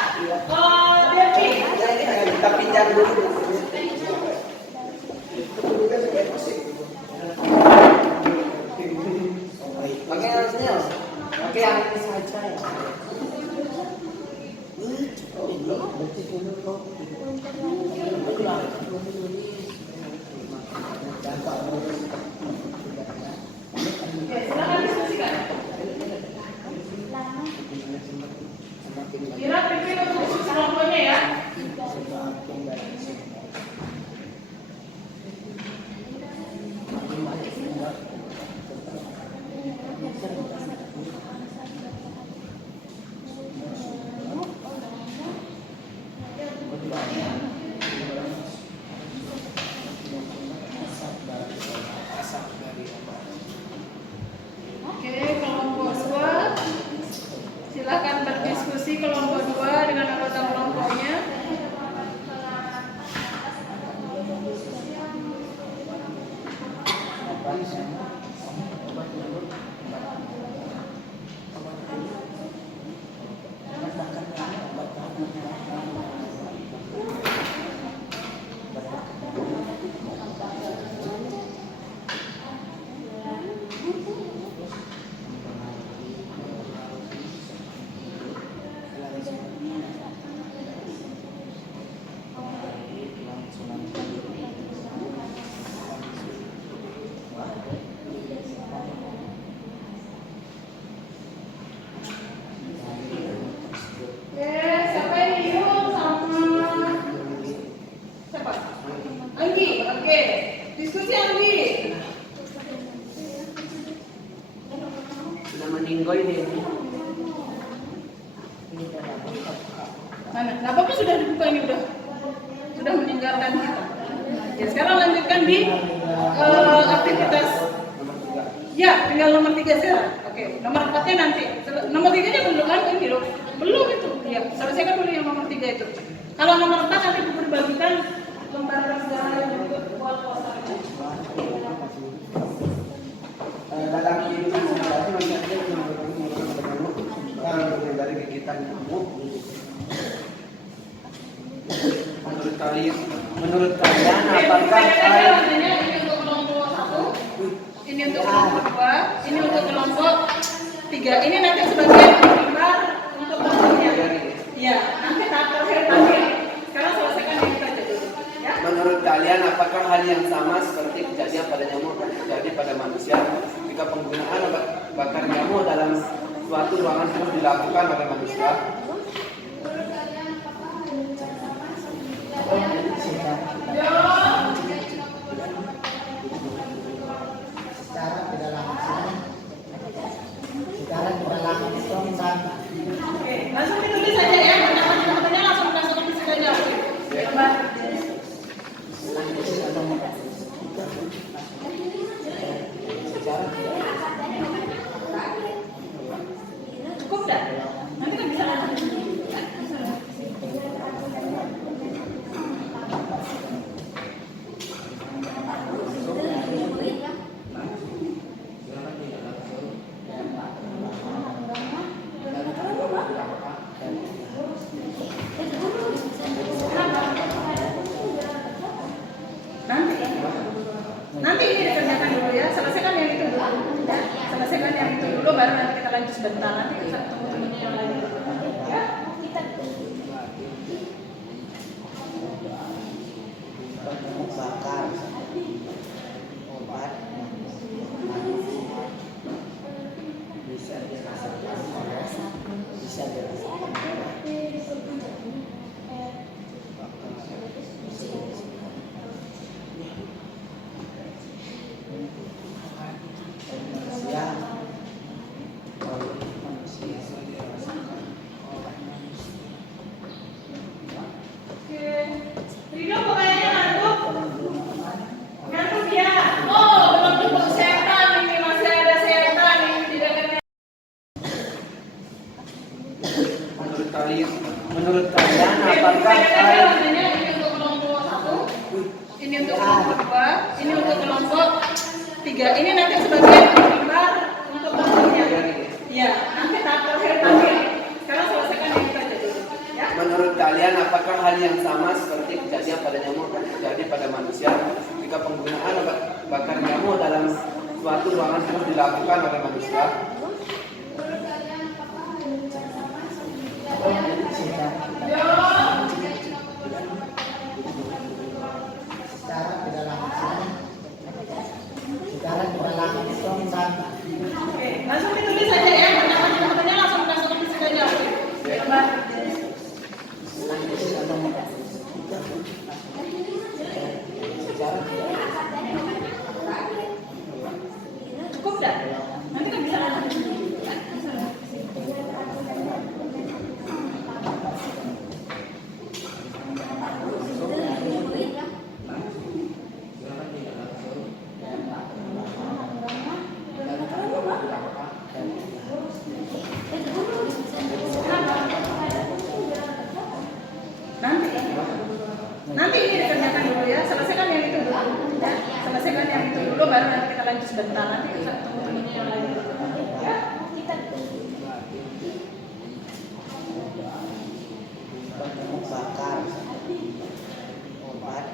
Devi. Kita pinjam dulu. Oke, harusnya. Oke, yang ini saja. Oke, silakan diskusikan. Kira pimpin untuk diskusi kelompoknya ya. Oke, kelompok 2 silakan berdiskusi kelompok 2 dengan anggota kelompoknya. Mana? Nah, Bapak sudah dibuka ini sudah meninggalkan kita. Ya, sekarang lanjutkan di aktivitas. Ya, tinggal nomor 3 sekarang. Oke, nomor 4-nya nanti. Nomor 3-nya belum kan ini loh. Belum itu. Ya, selesaikan dulu yang nomor 3 itu. Kalau nomor 4 nanti dibagikan lembar-lembar untuk buat posternya. Dalam kehidupan sehari-hari manusia dari kegiatan nyamuk. Menurut kalian apakah ini untuk kelompok 1, ini untuk kelompok 2, ini untuk kelompok 3. Ini nanti sebagai gambar untuk kelompoknya. Iya, nanti tahap terakhir tadi. Sekarang selesaikan yang kita dulu. Ya. Menurut kalian apakah hal yang sama seperti kejadian pada nyamuk akan terjadi pada manusia jika penggunaan obat bakar nyamuk dalam suatu ruangan terus dilakukan oleh manusia? Oke, langsung ditulis saja dah. Nanti kan bisa lanjut. Nanti ini dikerjakan dulu ya, selesaikan yang itu dulu ya, selesaikan yang itu dulu baru nanti kita lanjut sebentar, nanti kita tunggu-tunggunya yang lain ya. Bakar obat bisa dirasakan, bisa dirasakan. Ridho kok kayaknya ngantuk? Ngantuk ya? Oh, belum cukup setan ini, masih ada setan ini di dekatnya. Menurut kalian apakah ini untuk kelompok 1, ini untuk kelompok 2, ini untuk kelompok 3. Ini nanti sebagai gambar untuk kelompoknya. Iya, nanti tahap terakhir tadi. Sekarang selesaikan yang kita jadi. Ya. menurut kalian apakah hal yang sama seperti kejadian pada nyamuk akan terjadi pada manusia jika penggunaan obat bakar nyamuk dalam suatu ruangan terus dilakukan oleh manusia? Sekarang tidak langsung dan Oke, langsung ditulis saja ya. Pertanyaan-pertanyaan langsung ditulis saja. Gambar. Cukup dah. Nanti kan bisa lanjut. Nanti ini dikerjakan dulu ya, selesaikan yang itu dulu ya, selesaikan yang itu dulu baru nanti kita lanjut sebentar, nanti kita tunggu-tunggunya yang lain ya. bakar obat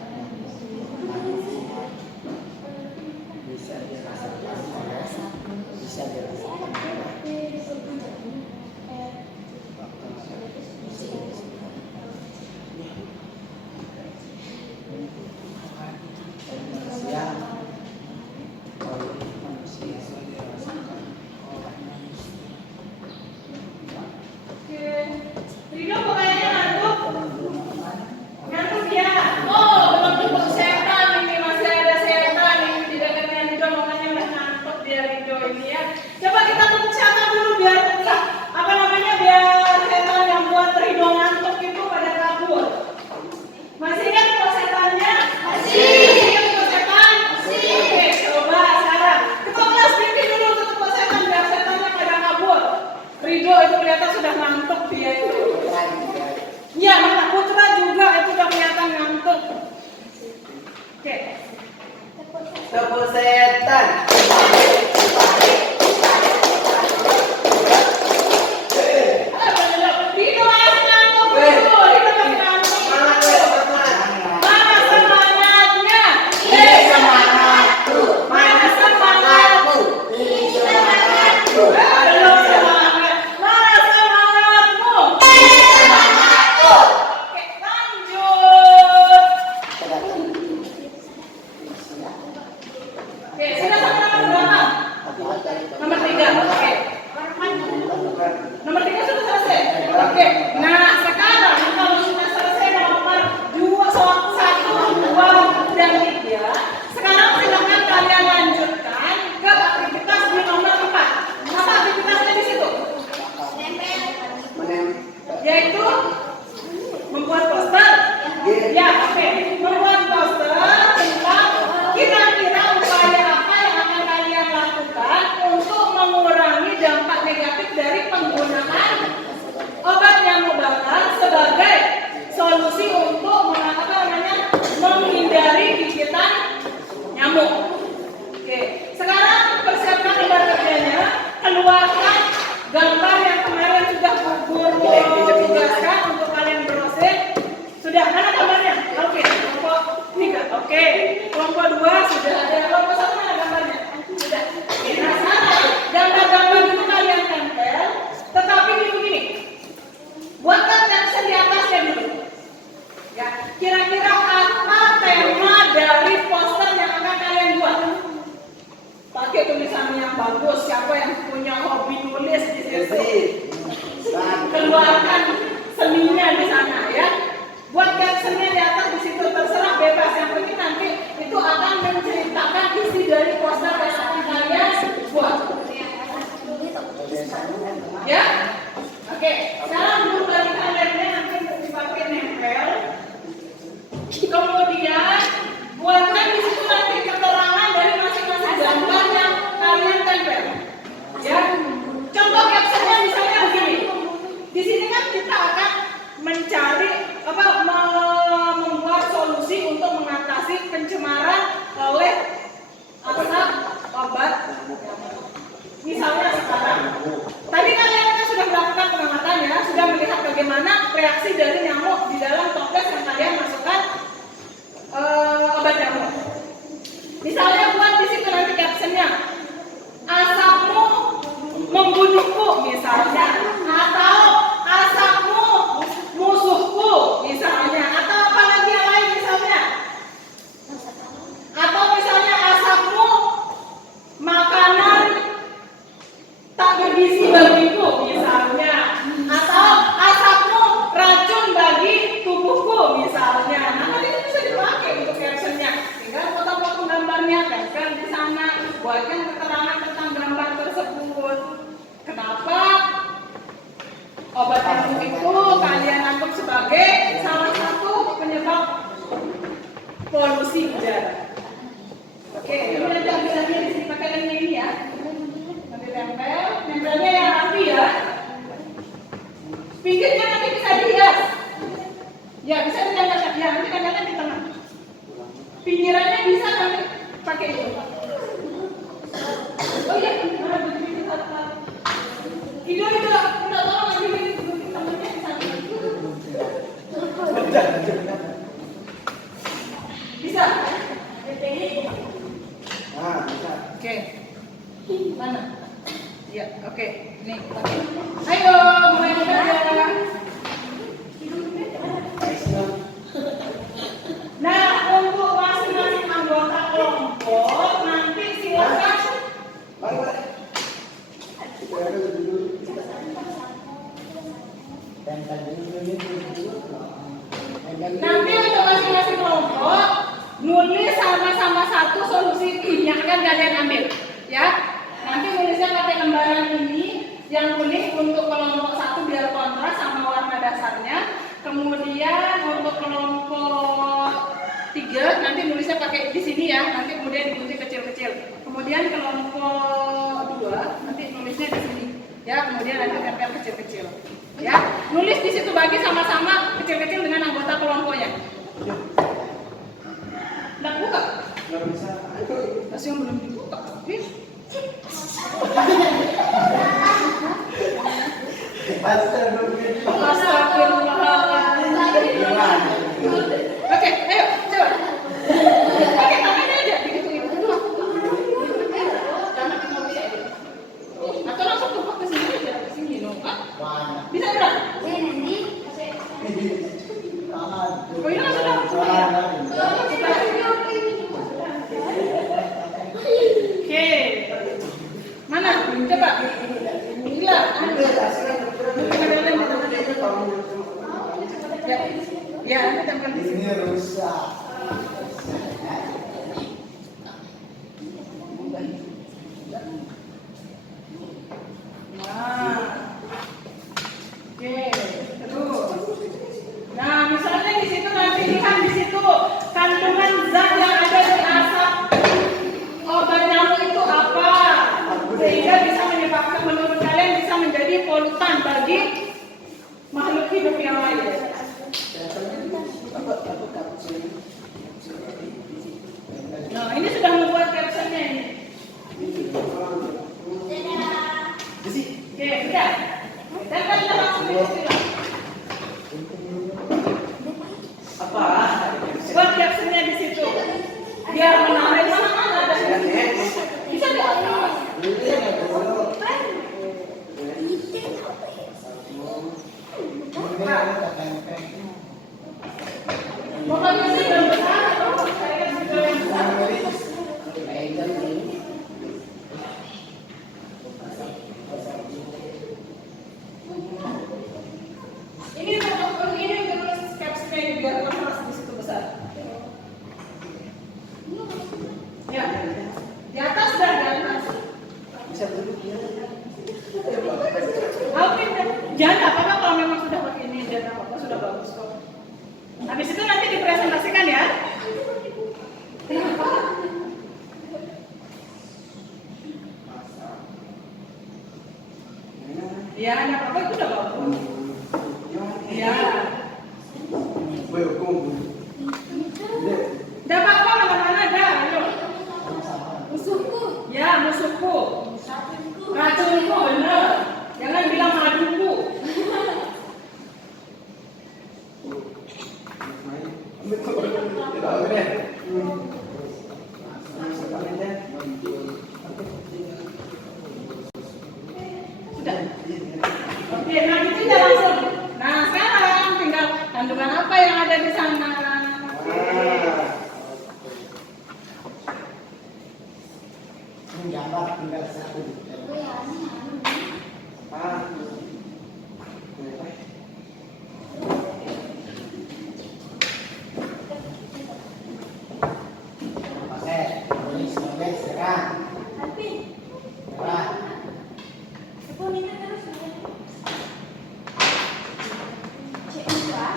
bisa dirasakan, bisa dirasakan. Ridho kok kayaknya ngantuk? Ngantuk ya? Oh, belum cukup setan ini, masih ada setan ini di dekatnya Ridho, makanya udah ngantuk dia Ridho ini ya. Coba kita tunggu setan dulu biar apa namanya, biar setan yang buat Ridho ngantuk itu pada kabur. Masih ingat kok setannya? Masih. Ingat kok setan? Masih. Oke, coba sekarang kita kelas tinggi dulu untuk kok setan biar setannya pada kabur. Ridho itu kelihatan sudah ngantuk dia itu. Iya, mana Putra juga itu udah kelihatan ngantuk. Oke. Tepuk setan. Ridho masih ngantuk. Ridho masih ngantuk. Mana semangatnya? Semangatku, Mana semangatmu? semangatku. Belum semangat. Mana semangatmu? Oke, lanjut. Oke, sudah sampai nomor berapa? Nomor 3. Oke. Nomor 3 sudah selesai. Oke. Nah, sekarang kalau sudah selesai nomor 2, 1, 2, dan 3, sekarang silakan kalian lanjutkan ke aktivitas di nomor 4. Apa aktivitasnya di situ? Yaitu membuat poster. Ya, oke. Membuat poster tentang kira-kira upaya apa yang akan kalian lakukan untuk mengurangi dampak negatif dari penggunaan Oke, sekarang dulu dari kalendernya nanti dipakai nempel. Kemudian buatkan di situ nanti keterangan dari masing-masing gambar yang kalian tempel. Ya, contoh captionnya misalnya begini. Di sini kan kita akan mencari membuat solusi untuk mengatasi pencemaran oleh asap obat. Misalnya sekarang, tadi kalian kan sudah melakukan pengamatan ya, sudah melihat bagaimana reaksi dari nyamuk di dalam toples yang kalian masukkan obat nyamuk. Misalnya buat di situ nanti captionnya, asapmu membunuhku misalnya, atau asapmu musuhku misalnya, atau apa lagi yang lain misalnya, atau misalnya asapmu makanan tak bergizi bagiku misalnya, atau asapmu racun bagi tubuhku misalnya. Nah, nanti itu bisa dipakai untuk captionnya. Tinggal foto-foto gambarnya, tempel di sana, buatkan keterangan tentang gambar tersebut. Kenapa obat nyamuk itu kalian anggap sebagai salah satu penyebab polusi udara? Oke, ini nanti ambilannya di sini pakai lem ini ya. Nanti tempelnya yang rapi ya. Pinggirnya nanti bisa dihias. Ya, bisa ditempelkan. Ya, nanti tempelkan di tengah. Pinggirannya bisa nanti pakai itu. Oh iya, mana begini satu. Itu minta tolong ambilin temennya di sana. Bisa? Nah, bisa. Oke. Mana? Ya, oke. Nih, oke. Ayo, mulai bekerja. Nah, untuk masing-masing anggota kelompok nanti silakan. Nanti untuk masing-masing kelompok nulis sama-sama satu solusi yang akan kalian ambil, ya. Nanti nulisnya pakai lembaran ini, yang kuning untuk kelompok 1 biar kontras sama warna dasarnya. Kemudian untuk kelompok 3 nanti nulisnya pakai di sini ya, nanti kemudian digunting kecil-kecil. Kemudian kelompok 2 nanti nulisnya di sini, ya. Kemudian nanti tempel kecil-kecil, ya. Nulis di situ bagi sama-sama kecil-kecil dengan anggota kelompoknya. Nggak buka? Nggak bisa. Masih yang belum dibuka. Astagfirullahaladzim. Oke, ayo coba. Pakai tangannya aja, digituin. Jangan kita bisa aja. Atau langsung tumpah ke sini aja, ke sini dong. Bisa tidak? Oh ini langsung Oke. Mana? Coba. Gila. Ya, nanti tempel di sini. Ini rusak. Nah. Oke, terus. Nah, misalnya di situ nanti lihat di situ kandungan zat yang ada di asap obat nyamuk itu apa, sehingga bisa menyebabkan menurut kalian bisa menjadi polutan bagi makhluk hidup yang lain. Nah, ini sudah membuat captionnya ini. Oke, sudah. Dan kita langsung istilah. Apa? Buat captionnya di situ. Biar menarik mana-mana ada di sini. Bisa di atas. Pokoknya sih yang besar. Saya juga yang besar. Ini untuk captionnya ini biar kontras di situ besar. Ya, di atas dan di atas. Bisa duduk ya. Oke, jangan nggak apa-apa kalau memang sudah pakai ini dan apa-apa sudah bagus kok. Habis itu nanti dipresentasikan ya. Kenapa? Ya, nggak apa-apa itu udah bagus. Ya. Nggak apa-apa mana-mana dah. Ayo. Musuhku. Ya, musuhku. Racunku bener. Jangan bilang maduku. Sudah. Oke, nah itu udah langsung. Nah sekarang tinggal kandungan apa yang ada di sana. Gambar tinggal satu. Pakai tulis sekarang. Alvin. Cerah. Aku minta terus ya. Cek dua.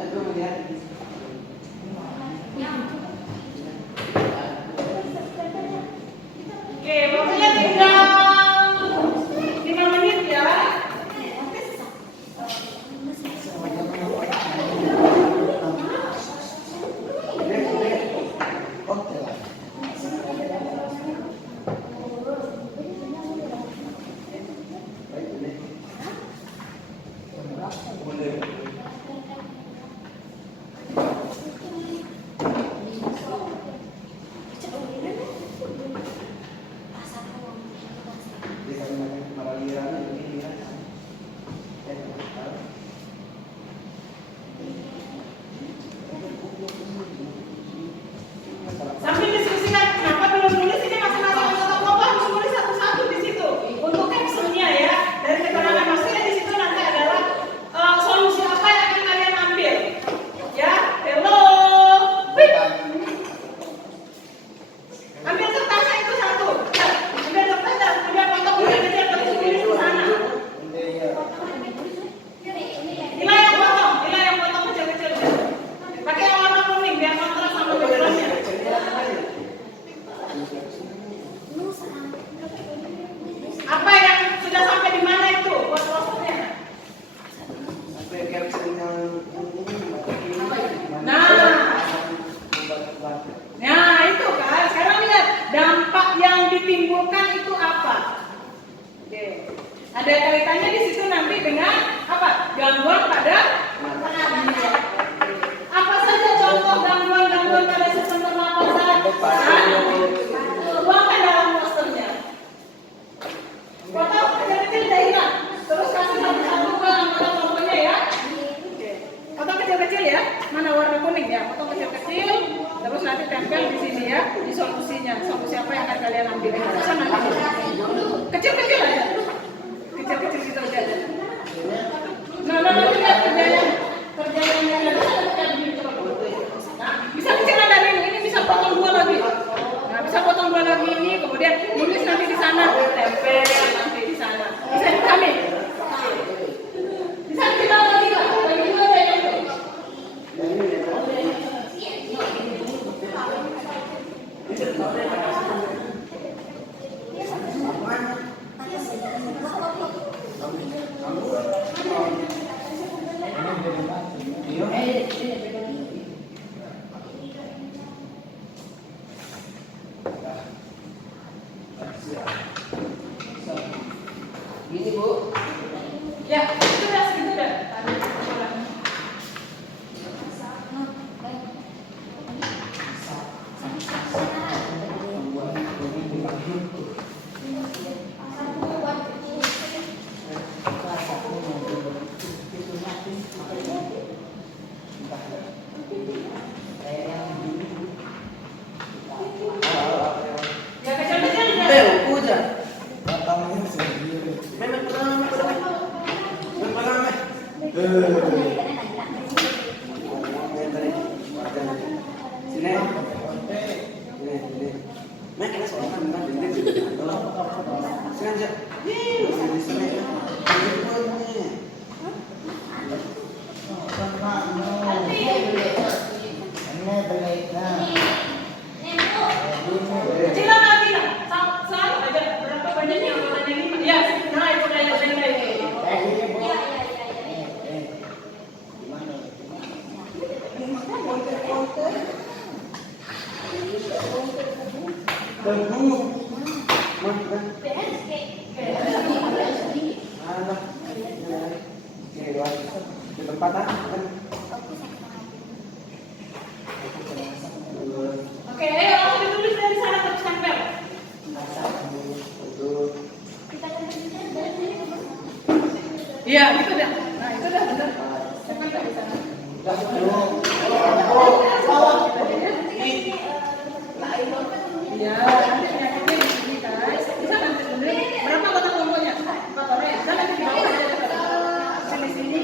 Aku melihat Oke, waktunya tinggal 5 menit ya. Sambil diskusikan kenapa belum nulis ini masing-masing anggota kelompok harus nulis satu-satu di situ untuk captionnya ya. Dari keterangan maksudnya di situ nanti adalah solusi apa yang akan kalian ambil. Ya, hello. Wih. Ambil kertasnya itu satu. Ya, ambil kertasnya, kemudian potong kecil-kecil terus tulis di sana. Nilai yang potong kecil-kecil. Pakai yang warna kuning biar kontras sama backgroundnya. Apa yang sudah sampai di mana itu buat posternya? sampai caption yang Nah itu kan, sekarang lihat dampak yang ditimbulkan itu apa? Oke. Ada kaitannya di situ nanti dengan apa? Gangguan pada pernapasan. Apa saja contoh gangguan-gangguan pada sistem pernapasan? Tuangkan dalam posternya. Foto kecil-kecil udah hilang. Terus kasih satu-satu ke anggota kelompoknya ya. Oke. Foto kecil-kecil ya. Mana warna kuning ya? Foto kecil-kecil. Terus nanti tempel di sini ya. Di solusinya. Solusi apa yang akan kalian ambil? Keputusan nanti. Kecil-kecil aja. Kecil-kecil gitu aja. Nah, lihat kerjanya. Kerjanya yang ada begini coba. Nah, bisa kecilan dari ini bisa potong dua lagi. Nah, bisa potong dua lagi ini, kemudian tulis nanti di sana, tempel nanti di sana. Bisa dipahami? Bisa kita lagi nggak? Lagi dua aja ya. Gini Bu. Ya, itu dah segitu dah. Ya kecil-kecil udah. Memang pernah Mek, kelas orang kan dinding juga tolong. Sengaja. Ih, masih di sini. Ini. Kecilan lagi lah. Selalu aja berapa banyak yang orangnya ini. Ya, nah itu kayak Tunggu. Mana? Alah. Oke, doang. Di tempat ah. Oke, ayo langsung ditulis dari sana ke stempel. Betul. Iya, itu dah. Nah, itu dah benar. Stempel dari sana. Iya, nanti penyakitnya di sini guys. Bisa nanti sebenarnya berapa kotak kelompoknya? 4 orang ya. Bisa nanti di bawah aja. Di sini.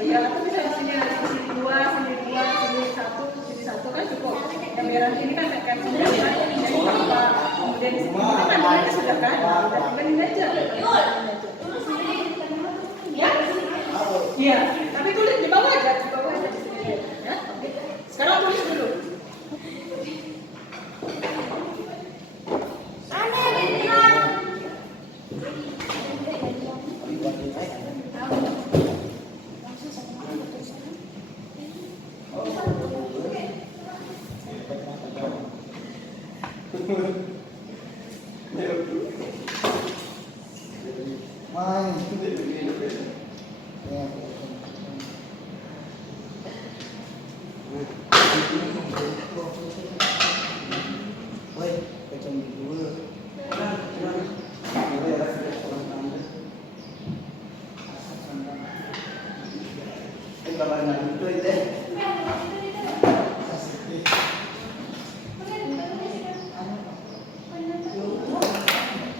Iya, itu bisa di sini ada sini 2, sini 2, sini 1 kan cukup. Yang merah ini kan kayak sudah kan. Jadi apa? Kemudian di sini kita kandungannya sudah kan. Udah tinggalin aja. Ya. Iya, tapi tulis di bawah aja, di bawah aja di sini. Ya. Oke. Sekarang tulis dulu.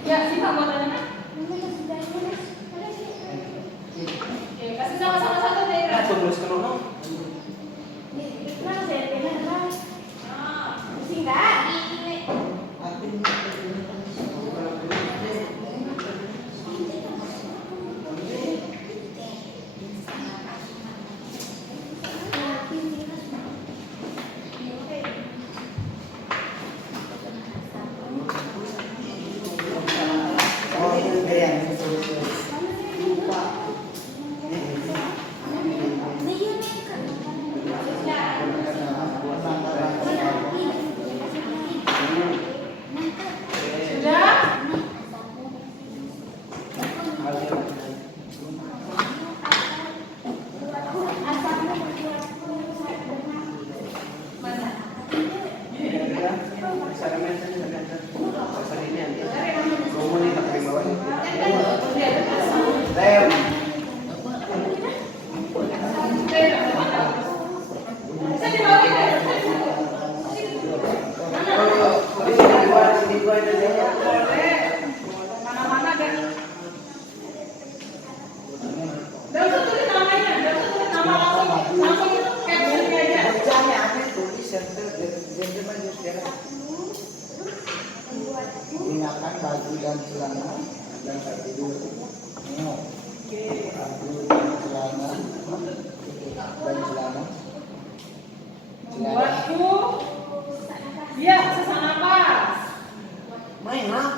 Ya, sih Pak, mau tanya. Oke, kasih sama-sama satu deh. Tulis ke nono. Gunakan baju dan celana dan tidur. Baju dan celana dan celana. Buatku. Iya, sesak napas. Main lah.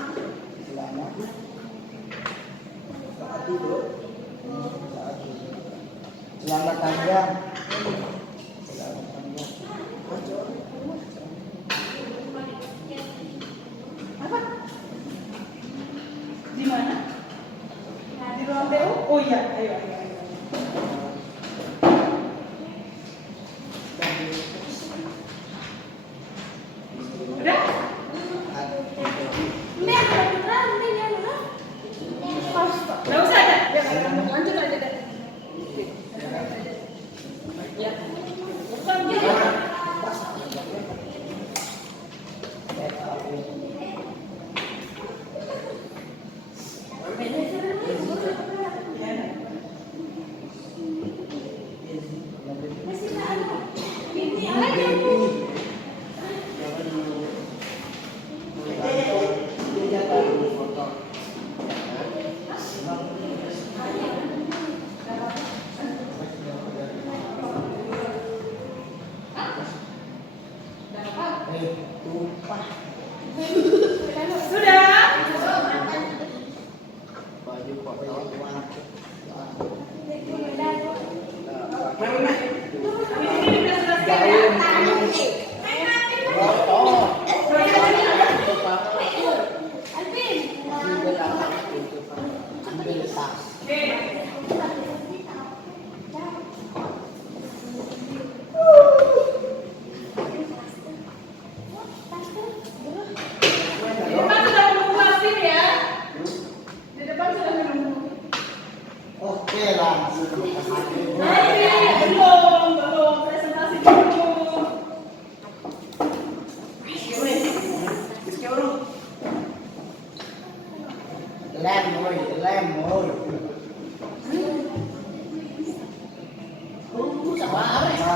Celana. Saat tidur. Celana panjang. Celana panjang. Apa? Di mana? Di ruang TU? Oh iya, ayo. Udah? Nggak usah ada. Ya, lanjut aja deh. Ya. Bukan gitu. tumpah. Sudah? Baju kotor. Mana? Habis ini sudah selesai ya? Oke. Di depan sudah menunggu Alvin ya. Di depan sudah menunggu. Oke, langsung ke hadir. Belum presentasi dulu. Lemur. Udah ya?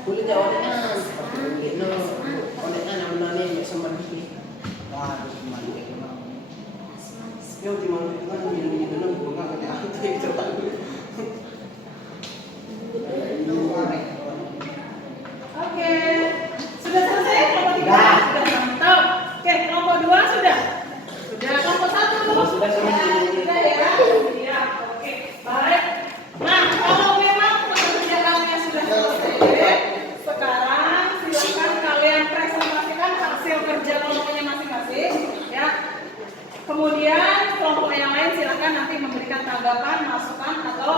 Kulit jawabannya seperti ini. Olehnya namanya yang seperti yo di mana itu kan minum bunga kan ya itu coba dulu. Oke. Sudah selesai kelompok 3? Sudah. Sudah mantap. Oke, kelompok 2 sudah? Sudah. Kelompok 1 belum? Sudah, sudah. Sudah ya? Iya. Oke. Baik. Nah, kalau memang pekerjaannya sudah selesai, sekarang silakan kalian presentasikan hasil kerja kelompoknya masing-masing, ya. Kemudian kelompok yang lain silakan nanti memberikan tanggapan, masukan atau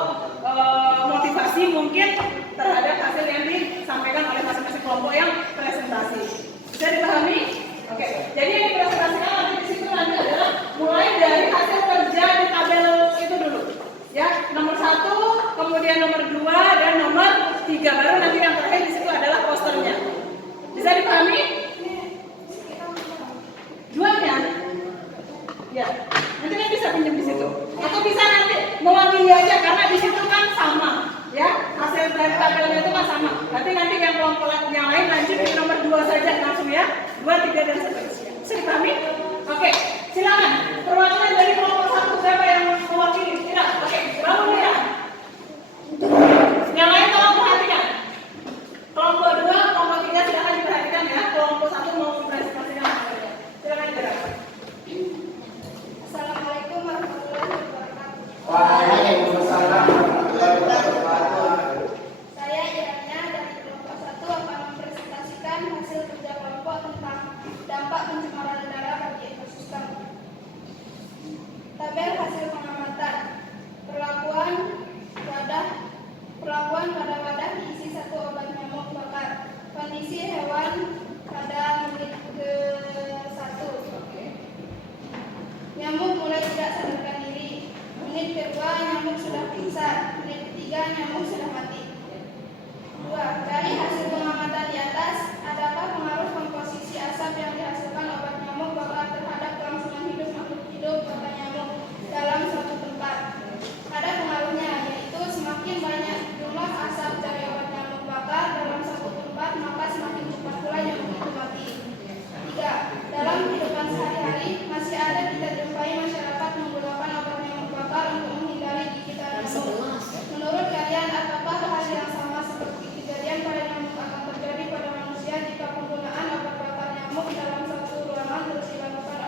motivasi mungkin terhadap hasil yang disampaikan oleh masing-masing kelompok yang presentasi. Bisa dipahami? Oke. Jadi yang dipresentasikan nanti di situ nanti adalah mulai dari hasil kerja di tabel itu dulu. Ya, nomor 1, kemudian nomor 2 dan nomor 3. Baru nanti yang terakhir di situ adalah posternya. Bisa dipahami? Duanya? Ya, nanti kan bisa pinjam di situ. Atau bisa nanti mewakili aja karena di situ kan sama, ya. Hasil dari tabelnya itu kan sama. Nanti yang kelompok yang lain lanjut di nomor 2 saja langsung ya. 2, 3 dan seterusnya. Bisa dipahami? Oke, silakan. Perwakilan dari kelompok 1 siapa yang mewakili? Tidak. Oke, bangun ya. Yang lain tolong perhatikan. Kelompok 2, kelompok 3 silakan diperhatikan ya. Kelompok 1 mau mempresentasikan hasilnya. Silakan gerak. Assalamualaikum warahmatullahi wabarakatuh. Waalaikumsalam warahmatullahi wabarakatuh. Saya Iranya dari kelompok 1 akan mempresentasikan hasil kerja kelompok tentang dampak pencemaran udara bagi ekosistem. Tabel hasil pengamatan. Perlakuan pada wadah diisi 1 obat nyamuk bakar. Kondisi hewan pada menit ke-1. Nyamuk mulai tidak sadarkan diri. Menit kedua nyamuk sudah pingsan. Menit ketiga nyamuk sudah mati. 2. Dari hasil pengamatan di atas, adakah pengaruh komposisi asap yang dihasilkan obat nyamuk bakar terhadap kelangsungan hidup makhluk hidup pada nyamuk dalam suatu tempat? Ada pengaruhnya, yaitu semakin banyak jumlah asap dari obat nyamuk bakar dalam suatu tempat, maka semakin cepat pula nyamuk itu mati. 3. Dalam kehidupan sehari-hari, masih ada kita jumpai masyarakat menggunakan obat nyamuk bakar untuk menghindari gigitan nyamuk. Menurut kalian, apakah hal yang sama seperti kejadian pada nyamuk akan terjadi pada manusia jika penggunaan obat bakar nyamuk dalam suatu ruangan terus dilakukan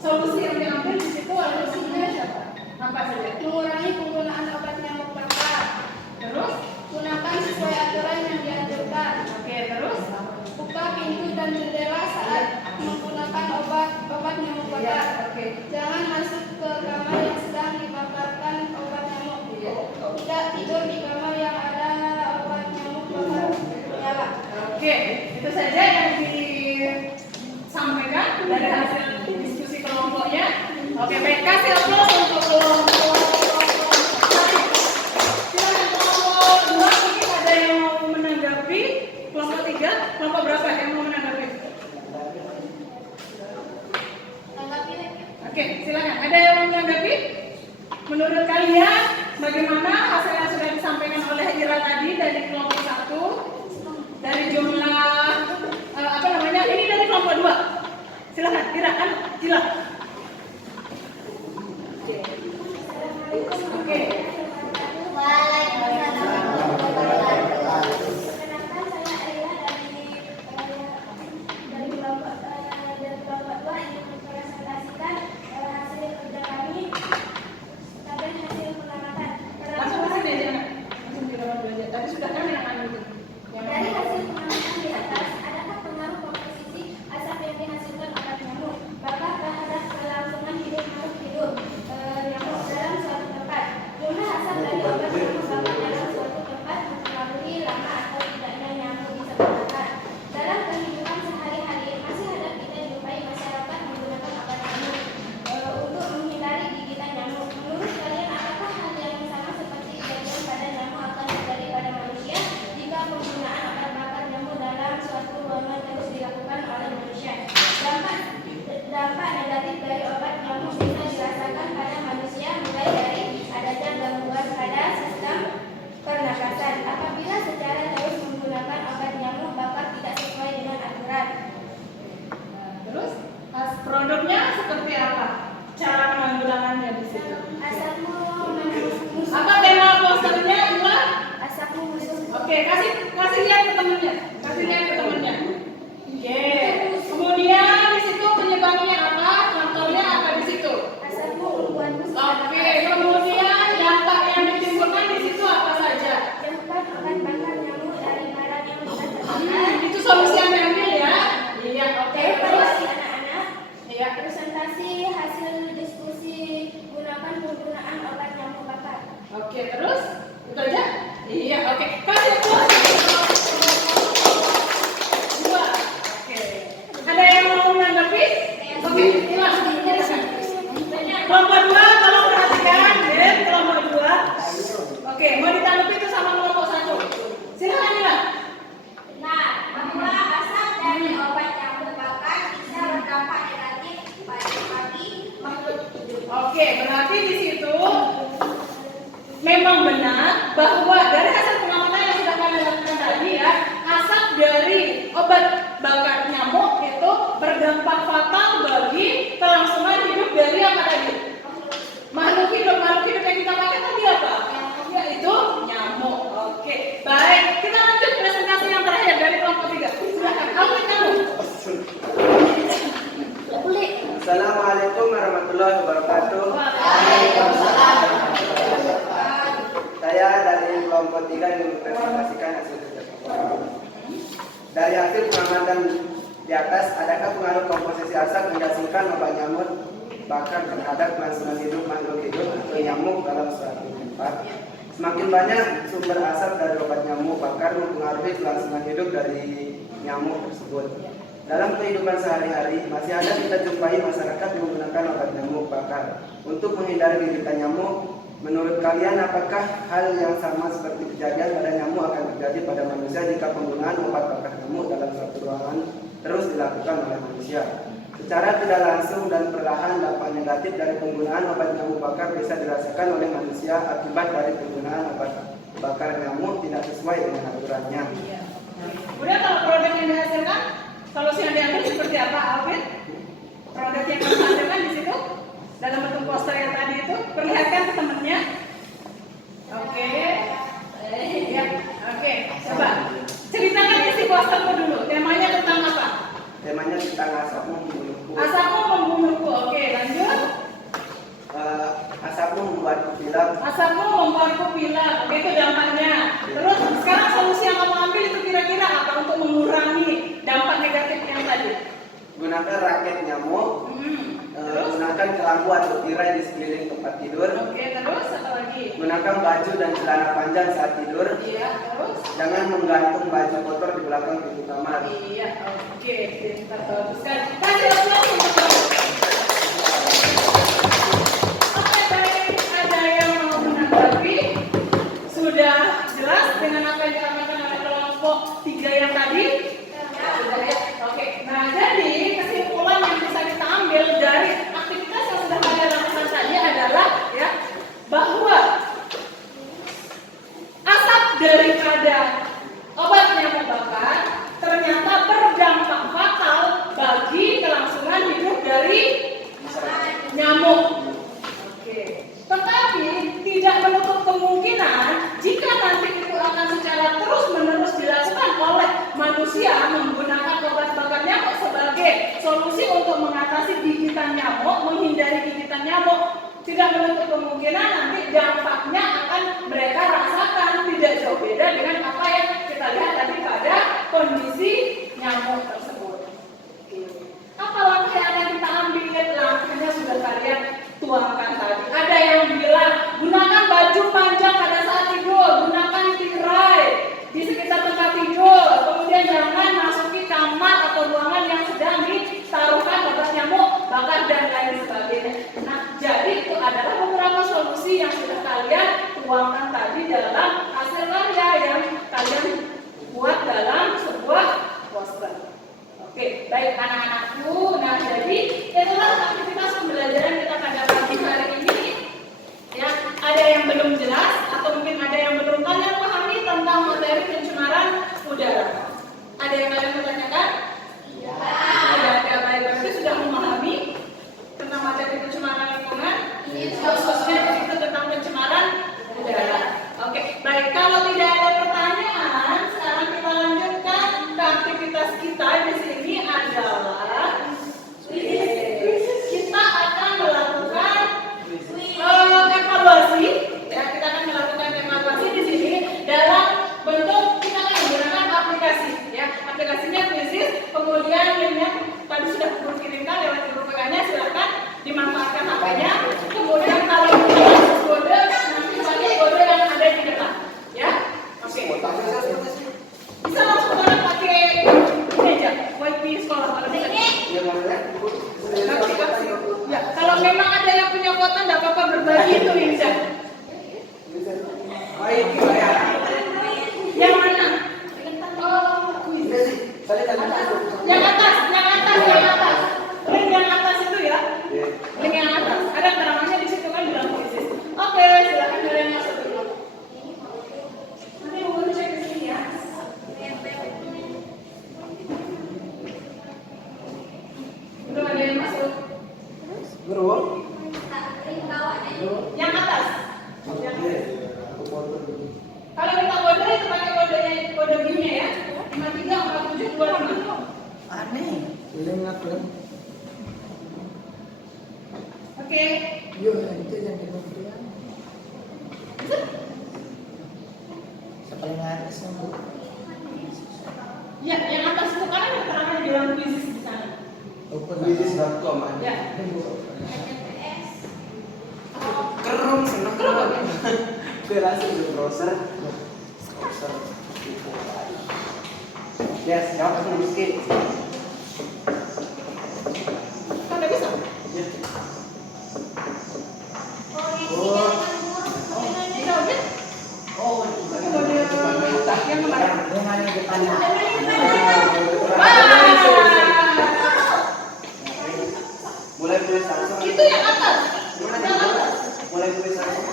Solusi yang diambil di situ adalah solusinya siapa? Apa saja? Mengurangi penggunaan obat nyamuk bakar. Terus? Gunakan sesuai aturan yang dianjurkan. Oke, terus? Buka pintu dan jendela saat menggunakan obat nyamuk Iya, bakar. oke. Jangan masuk ke kamar yang sedang dibakarkan obat nyamuk. Iya. Tidak tidur di kamar yang ada obat nyamuk bakar menyala. Oke, itu saja yang disampaikan dari hasil diskusi kelompoknya. Oke, baik, kasih aplaus untuk kelompok. Silakan kelompok 2 mungkin ada yang mau menanggapi. Kelompok 3, kelompok berapa yang mau menanggapi? Oke, silakan. Ada yang mau menanggapi? Menurut kalian bagaimana hasil yang sudah disampaikan oleh Ira tadi dari kelompok 1? Dari jumlah apa namanya? Ini dari kelompok 2. Silakan, Ira kan? Silakan. Oke. Perkenalkan, saya Aila dari kelompok 2 ingin mempresentasikan hasil kerja kami dan hasil pengamatan. Langsung aja deh, jangan. Langsung di ruang belajar. Tadi sudah kan yang anu itu. Dari hasil pengamatan di atas, adakah pengaruh komposisi asap yang dihasilkan obat nyamuk bakar terhadap kelangsungan hidup makhluk hidup nyamuk dalam suatu tempat? Jumlah asap dari obat nyamuk bakar dalam suatu tempat mempengaruhi lama atau tidaknya nyamuk bisa berbakar. Dalam kehidupan sehari-hari, masih ada kita jumpai masyarakat menggunakan obat nyamuk untuk menghindari gigitan nyamuk. Menurut kalian, apakah hal yang sama seperti kejadian pada nyamuk akan terjadi pada manusia jika penggunaan obat bakar nyamuk dalam suatu ruangan terus dilakukan oleh manusia? Dampak negatif dari obat nyamuk bisa dirasakan pada manusia, mulai dari adanya gangguan pada sistem pernapasan apabila secara terus menggunakan obat nyamuk bakar tidak sesuai dengan aturan. Terus produknya seperti apa? Cara penanggulangannya di situ. Asapmu musuh. Apa tema posternya? Ilah? Asapmu musuh. Oke, kasih lihat ke temennya. Kasih lihat ke temennya. Oke. Kemudian di situ penyebabnya apa? Faktornya apa di situ? Asapmu membuat musuh. Oke. Kemudian dampak yang ditimbulkan di situ apa saja? Jauhkan obat bakar nyamuk dari barang yang bisa terbakar. Itu solusi yang diambil ya. Iya. Oke. Terus? Evaluasi anak-anak. Iya. Presentasi hasil diskusi gunakan penggunaan obat nyamuk bakar. Oke. Terus? Itu aja? Iya. Oke. Kasih aplaus. Dua. Oke. Ada yang mau menanggapi? Oke. Silakan. Kelompok 2 tolong perhatikan, ya. Kelompok 2. Oke. Mau ditanggapi itu sama kelompok 1. Silakan Ila. Nah, bahwa asap dari obat nyamuk bakar bisa berdampak negatif bagi makhluk hidup. Oke, berarti di situ memang benar bahwa dari hasil pengamatan yang sudah kami lakukan tadi ya, asap dari obat bakar nyamuk itu berdampak fatal bagi kelangsungan hidup dari apa tadi? Makhluk hidup yang kita pakai tadi apa? Yaitu nyamuk. Oke, baik. Kita lanjut presentasi yang terakhir dari kelompok 3. Silakan, kamu. Assalamualaikum warahmatullahi wabarakatuh. Saya dari kelompok 3 yang mempresentasikan hasil kerja kelompok. Dari hasil pengamatan di atas, adakah pengaruh komposisi asap menghasilkan obat nyamuk bakar terhadap kelangsungan hidup makhluk hidup atau nyamuk dalam suatu tempat? Semakin banyak sumber asap dari obat nyamuk bakar mempengaruhi kelangsungan hidup dari nyamuk tersebut. Dalam kehidupan sehari-hari, masih ada kita jumpai masyarakat menggunakan obat nyamuk bakar untuk menghindari gigitan nyamuk. Menurut kalian, apakah hal yang sama seperti kejadian pada nyamuk akan terjadi pada manusia jika penggunaan obat bakar nyamuk dalam suatu ruangan terus dilakukan oleh manusia? Secara tidak langsung dan perlahan, dampak negatif dari penggunaan obat nyamuk bakar bisa dirasakan oleh manusia akibat dari penggunaan obat bakar nyamuk tidak sesuai dengan aturannya. Kemudian kalau produk yang dihasilkan, solusi yang diambil seperti apa, Alvin? Produk yang dihasilkan di situ dalam bentuk poster yang tadi itu, perlihatkan ke temennya. Oke. Ya, oke. Coba ceritakan isi postermu dulu. Temanya tentang apa? Temanya tentang asapmu membunuhku. Asapmu membunuhku. Oke. sedap. Asapmu membuatku pilek, oke itu dampaknya. Terus sekarang solusi yang kamu ambil itu kira-kira apa untuk mengurangi dampak negatif yang tadi? Gunakan raket nyamuk. Gunakan kelambu atau tirai di sekeliling tempat tidur. Oke, terus apa lagi? Gunakan baju dan celana panjang saat tidur. Iya, terus? Jangan menggantung baju kotor di belakang pintu kamar. Iya, oke, pintar, bagus sekali. Kasih aplaus untuk kamu. Oke, baik. Ada yang mau menanggapi? Sudah jelas dengan apa yang dikatakan oleh kelompok 3 yang tadi? Sudah ya? Oke. Nah, jadi kesimpulan yang bisa kita ambil dari aktivitas yang sudah kalian lakukan tadi adalah ya bahwa asap daripada obat nyamuk bakar ternyata berdampak fatal bagi kelangsungan hidup dari nyamuk. Oke. Tetapi tidak menutup kemungkinan jika nanti itu akan secara terus-menerus dilakukan oleh manusia menggunakan obat bakar nyamuk sebagai solusi untuk mengatasi gigitan nyamuk, menghindari gigitan nyamuk. Tidak menutup kemungkinan nanti dampaknya akan mereka rasakan tidak jauh beda dengan apa yang kita lihat tadi pada kondisi nyamuk tersebut. Apa langkah yang akan kita ambil? Langkahnya sudah kalian tuangkan tadi. Ada yang bilang gunakan baju panjang pada saat tidur, gunakan tirai di sekitar tempat tidur, kemudian jangan masuki kamar atau ruangan yang sedang ditaruhkan obat nyamuk bakar dan lain sebagainya. Nah, jadi itu adalah beberapa solusi yang sudah kalian tuangkan tadi dalam hasil karya yang kalian buat dalam sebuah poster. Oke, baik anak-anakku. Nah, jadi itulah aktivitas pembelajaran kita pada pagi hari ini. Ya, ada yang belum jelas atau mungkin ada yang belum kalian pahami tentang materi pencemaran udara. Ada yang kalian pertanyakan? Ya. Ada baik berarti sudah memahami tentang materi pencemaran lingkungan. Khususnya itu tentang pencemaran udara. Oke, baik. Kalau tidak ada pertanyaan, sekarang kita lanjutkan ke aktivitas kita di sini adalah kita akan melakukan evaluasi. Ya, kita akan melakukan evaluasi di sini dalam bentuk kita akan menggunakan aplikasi. Ya, aplikasinya Quizzes. Kemudian linknya tadi sudah Guru kirimkan lewat Guru PK-nya, silakan dimanfaatkan HP-nya. Kemudian kalau kita masuk kode, nanti pakai kode yang ada di depan. Ya, oke. Bisa langsung banget pakai ini aja, wifi sekolah kalau bisa. Ya, kalau memang ada yang punya kuota, tidak apa-apa berbagi itu Indah. Yang mana? Yang atas. Link yang atas itu ya. Link yang atas. Ada keterangannya di situ kan bilang krisis. Oke, silakan kalian masuk dulu. Nanti mau cek di sini ya. Belum ada yang masuk. Guru. Yang atas. Kalau kita kode itu pakai kode BIM-nya ya. 534725. Aneh. Oke. Yuk, itu yang kemudian. Paling atas yang Bu. Ya, yang atas itu kan ada keterangan di dalam Quizzes di sana. Quizzes.com ada. Ya. Kerung seneng kerung. Kelas itu browser. Yes, jawab aku miskin. Kan nggak bisa. Ya. Bisa aja. Kode yang kemarin. Yang mana di depannya? Mulai tulis langsung. Itu yang atas. Yang atas. Mulai tulis langsung.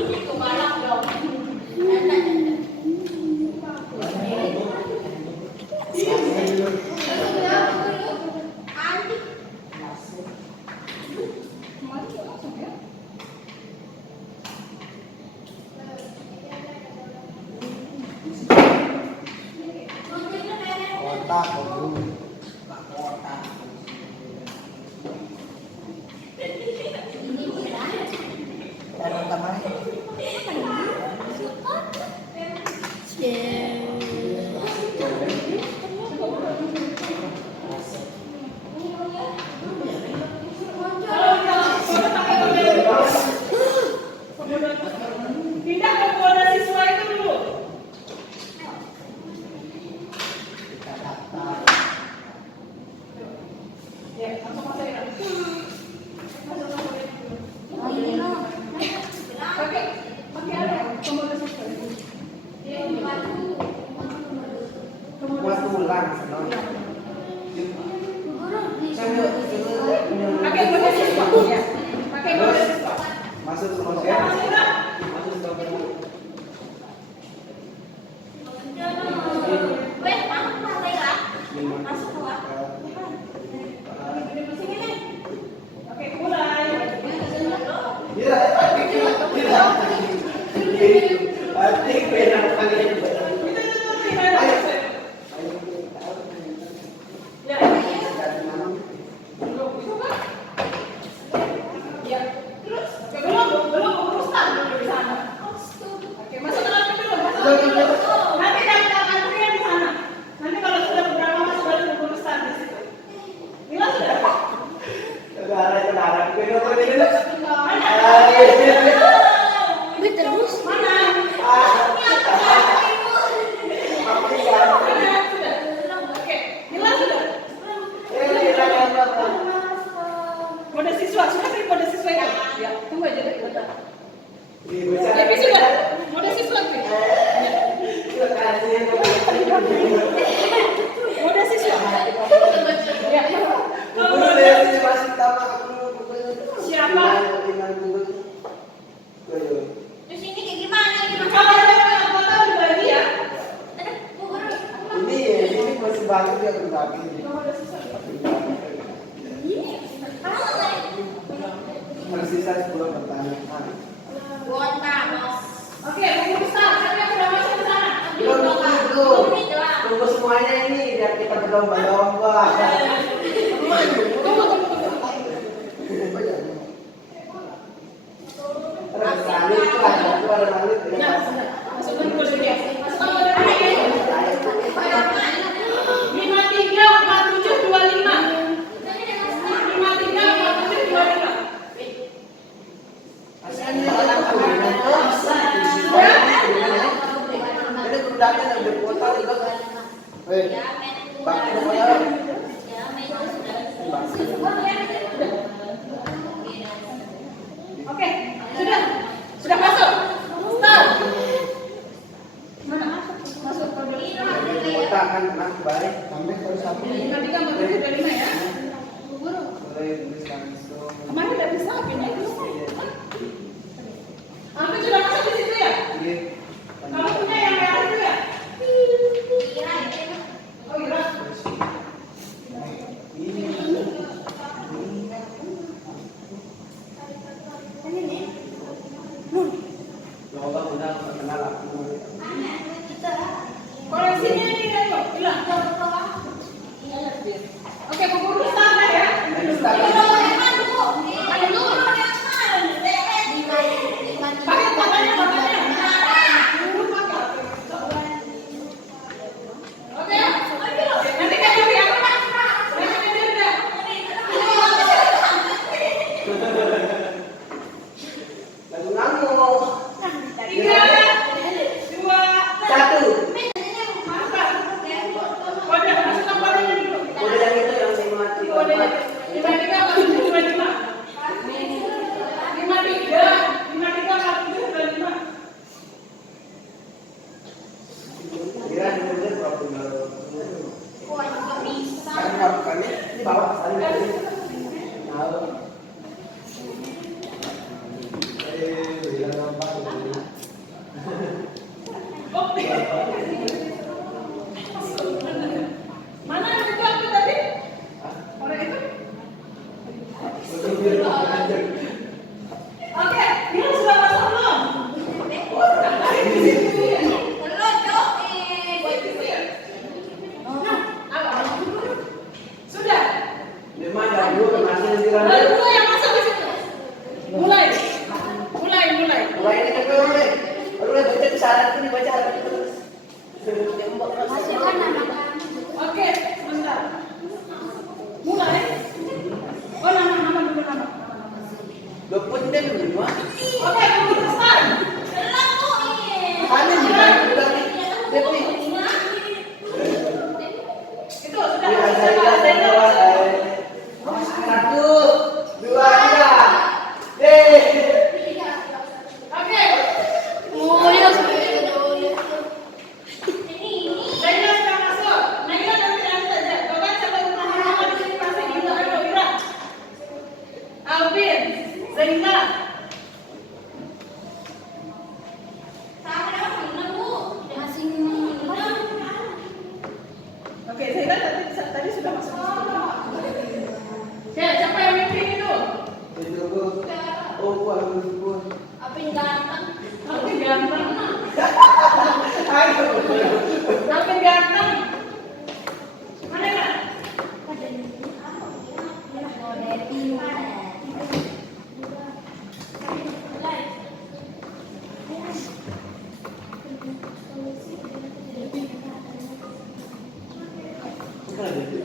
Ini kebalak dong. kotak, Pak kotak. Dan tambahin. Pindah ke kode siswa itu dulu. Kita daftar. Ya, langsung masuk ya. Pakai apa? Kode siswa. Buat ulang, senang. Pakai kode siswa ya. Pakai kode siswa. Masuk semua ya. Masuk semua. Oke, mulai. Adik benar kalian. Ya. Ya. Terus, belum urusan dulu di sana. Oke, masuk ke dalam dulu. Nanti dapat antrian di sana. Nanti kalau sudah beberapa masuk baru urusan di situ. Mila sudah. Saudara, benar benar. Terus Mana? Oke, Mila sudah. Kode siswa, sudah beri kode siswa itu. Ya, tunggu aja deh, bentar. Tapi sudah, kode siswa beri. Kode siswa. Ya. Siapa? terus ini kayak gimana nih? Kalau ada yang kota dibagi ya. Ini masih baru dia berbagi. Tersisa 10 pertanyaan. Oke, pemirsa, siapa yang sudah masuk ke sana? Tunggu semuanya ini biar kita berlomba-lomba. Terus salib lah, keluar salib. Nah, masukkan kode dia. Masukkan kode dia. 534725. 534725. Ini gudangnya yang berkuota juga kan? Bakti apa? Oke, sudah masuk. Start. Mana? Masuk kode. Kuota kan nah baik. Sampai terus satu. 534725 ya. Boleh tulis langsung. Kemarin udah bisa pindah itu. Aku sudah masuk di situ ya? Iya. Kamu punya yang merah itu ya? Oh iya. Loba udah kenal aku. Koleksinya ini ayo, bilang. Oke, bubur start ya. Pakai tangannya, Oke. Nanti kan jadi aku. Nanti jadi udah. Lagu kamu. 3, 2, 1. masukkan. Kode, masukkan kodenya dulu. Udah yang itu yang saya mati. Kodenya. 534725. 534725. Kira ini problem karena bukannya ini bawa sekali. Tahu. Oke. Mana itu aku tadi? Orang itu? Oke, dia sudah masuk belum? Apa? giliran Lalu dia. mulai yang masuk di situ. Mulai. Mulai ini kan mulai. Baru baca syarat ini baca syarat itu terus. Masukkan nama kami. Oke, sebentar. Mulai. Oh, nama dulu nama. Dua punten dulu mah. Oke, kita start. Ada juga udah Devi. Itu sudah Iya, siapa? Zainal. Satu, dua, tiga. Deh. Oke. Zainal sudah masuk. Naila nanti saja. Bahkan sampai rumah nama di sini pasti gitu ada Wira. Alvin, Zainal. Oke, Zainal tadi sudah masuk. Ya, siapa yang mimpin itu? Itu oh, pun. Alvin ganteng. Alvin ganteng. Mana ya? Bukan ada itu.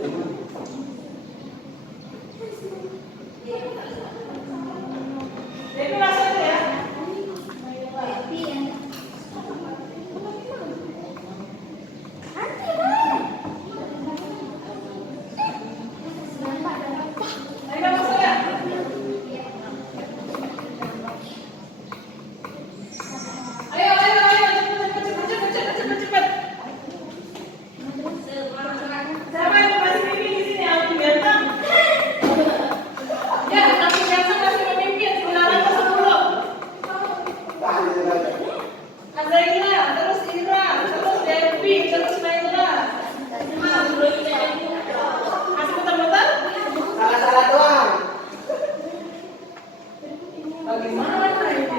Itu langsung ya. Naila masuk ya. Ayo, cepat. Siapa yang masih mimpin di sini? Alvin ganteng. Ya, Alvin ganteng masih memimpin. 910. Azaila, terus Indra, terus Devi, terus Naila. Masih muter-muter? Salah doang. Bagaimana ini?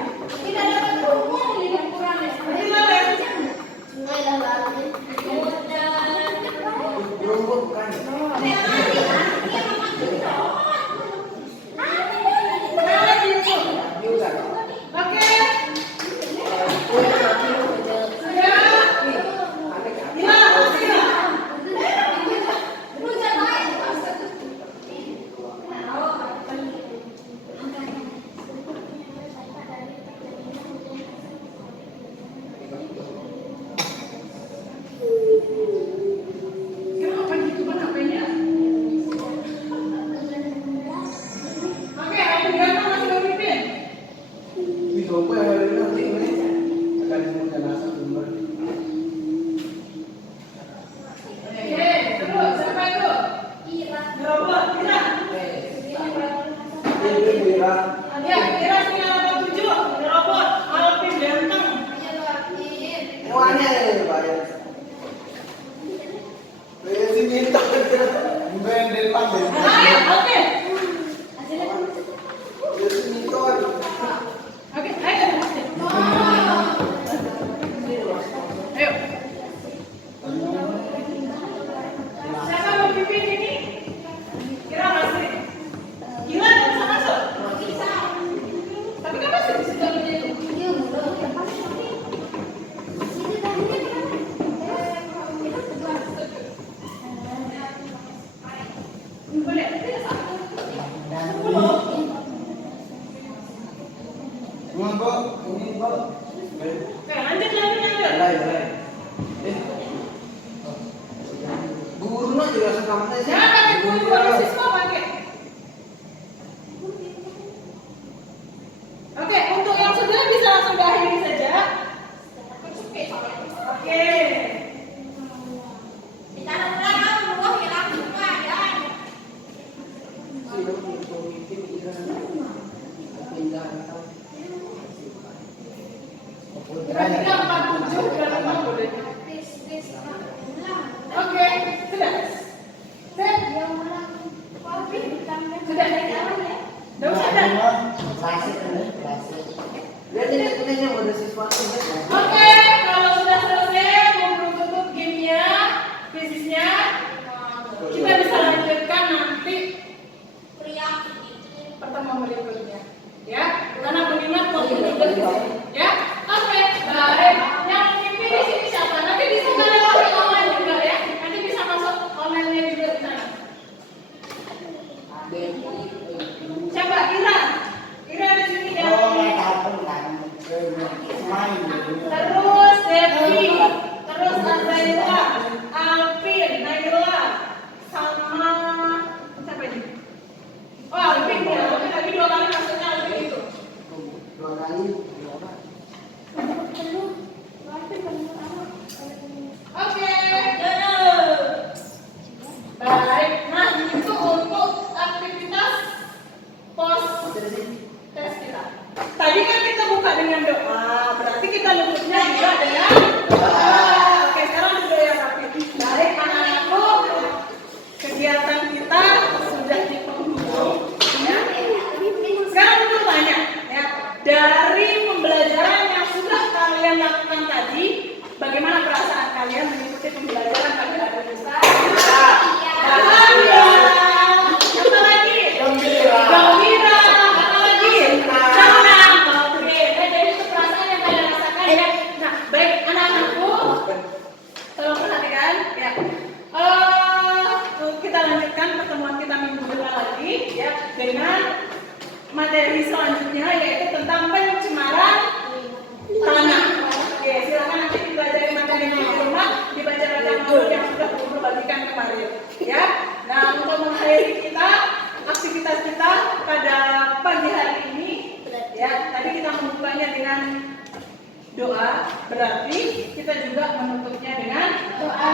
Gimana ya? Belum bukan. Mana lagi itu? Juga. Oke. Ya. Gila, gila. Kenapa gitu kan HP-nya? Oke, Alvin ganteng masih memimpin. Bisa apa yang ada nanti ini? Akan dimulai nasa sumber. Oke, terus siapa itu? Robot, Ira. Ini Mira. Ya, Ira 987. Robot, Alvin ganteng. Semuanya ini bayar. Si minta. Bukan dari pandai. Ayo, Alvin. Si minta. Oke, ayo. Ayo. Siapa yang memimpin ini? Kira masih. Gila, nggak bisa masuk. Tapi kan masih di situ itu. Boleh. Ngomong, ini kok. Oke, lanjut. Mulai. Guru juga sama Jangan pakai guru siswa pakai. Oke, untuk yang sudah bisa langsung diakhiri saja. Oke. Kira-kira 47 berapa boleh? Oke, sudah. Set. Sudah. Tidak usah dah. Lihat ini punya mode siswa ini. Oke, kalau sudah selesai mau tutup gamenya, fisiknya, kita bisa lanjutkan nanti. jadi tes kita. Tadi kan kita buka dengan doa, berarti kita nutupnya juga dengan doa. Oke, sekarang dulu ya Rafi. Baik anak-anakku, kegiatan kita sudah di penghujung. Ya. Sekarang dulu tanya, ya, dari pembelajaran yang sudah kalian lakukan tadi, bagaimana perasaan kalian mengikuti pembelajaran pada hari ini? Bahagia. Apa lagi? Gembira. Gembira. Apa lagi? Senang. Oke, nah, jadi itu perasaan yang kalian rasakan ya. Nah, baik anak-anakku, tolong perhatikan ya. Kita lanjutkan pertemuan kita minggu depan lagi ya dengan materi selanjutnya yaitu tentang pencemaran tanah. Oke, silakan nanti dipelajari materinya di rumah, dibaca-baca dulu yang sudah guru bagikan kemarin ya. Nah, untuk mengakhiri kita aktivitas kita pada pagi hari ini ya, tadi kita membukanya dengan doa, berarti kita juga menutupnya dengan doa.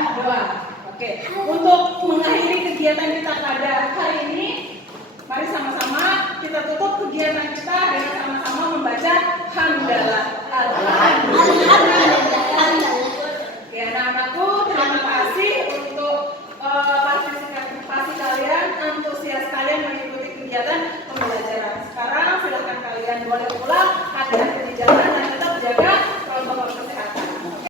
Oke, untuk mengakhiri kegiatan kita pada hari ini, mari sama-sama kita tutup kegiatan kita dengan sama-sama membaca hamdalah.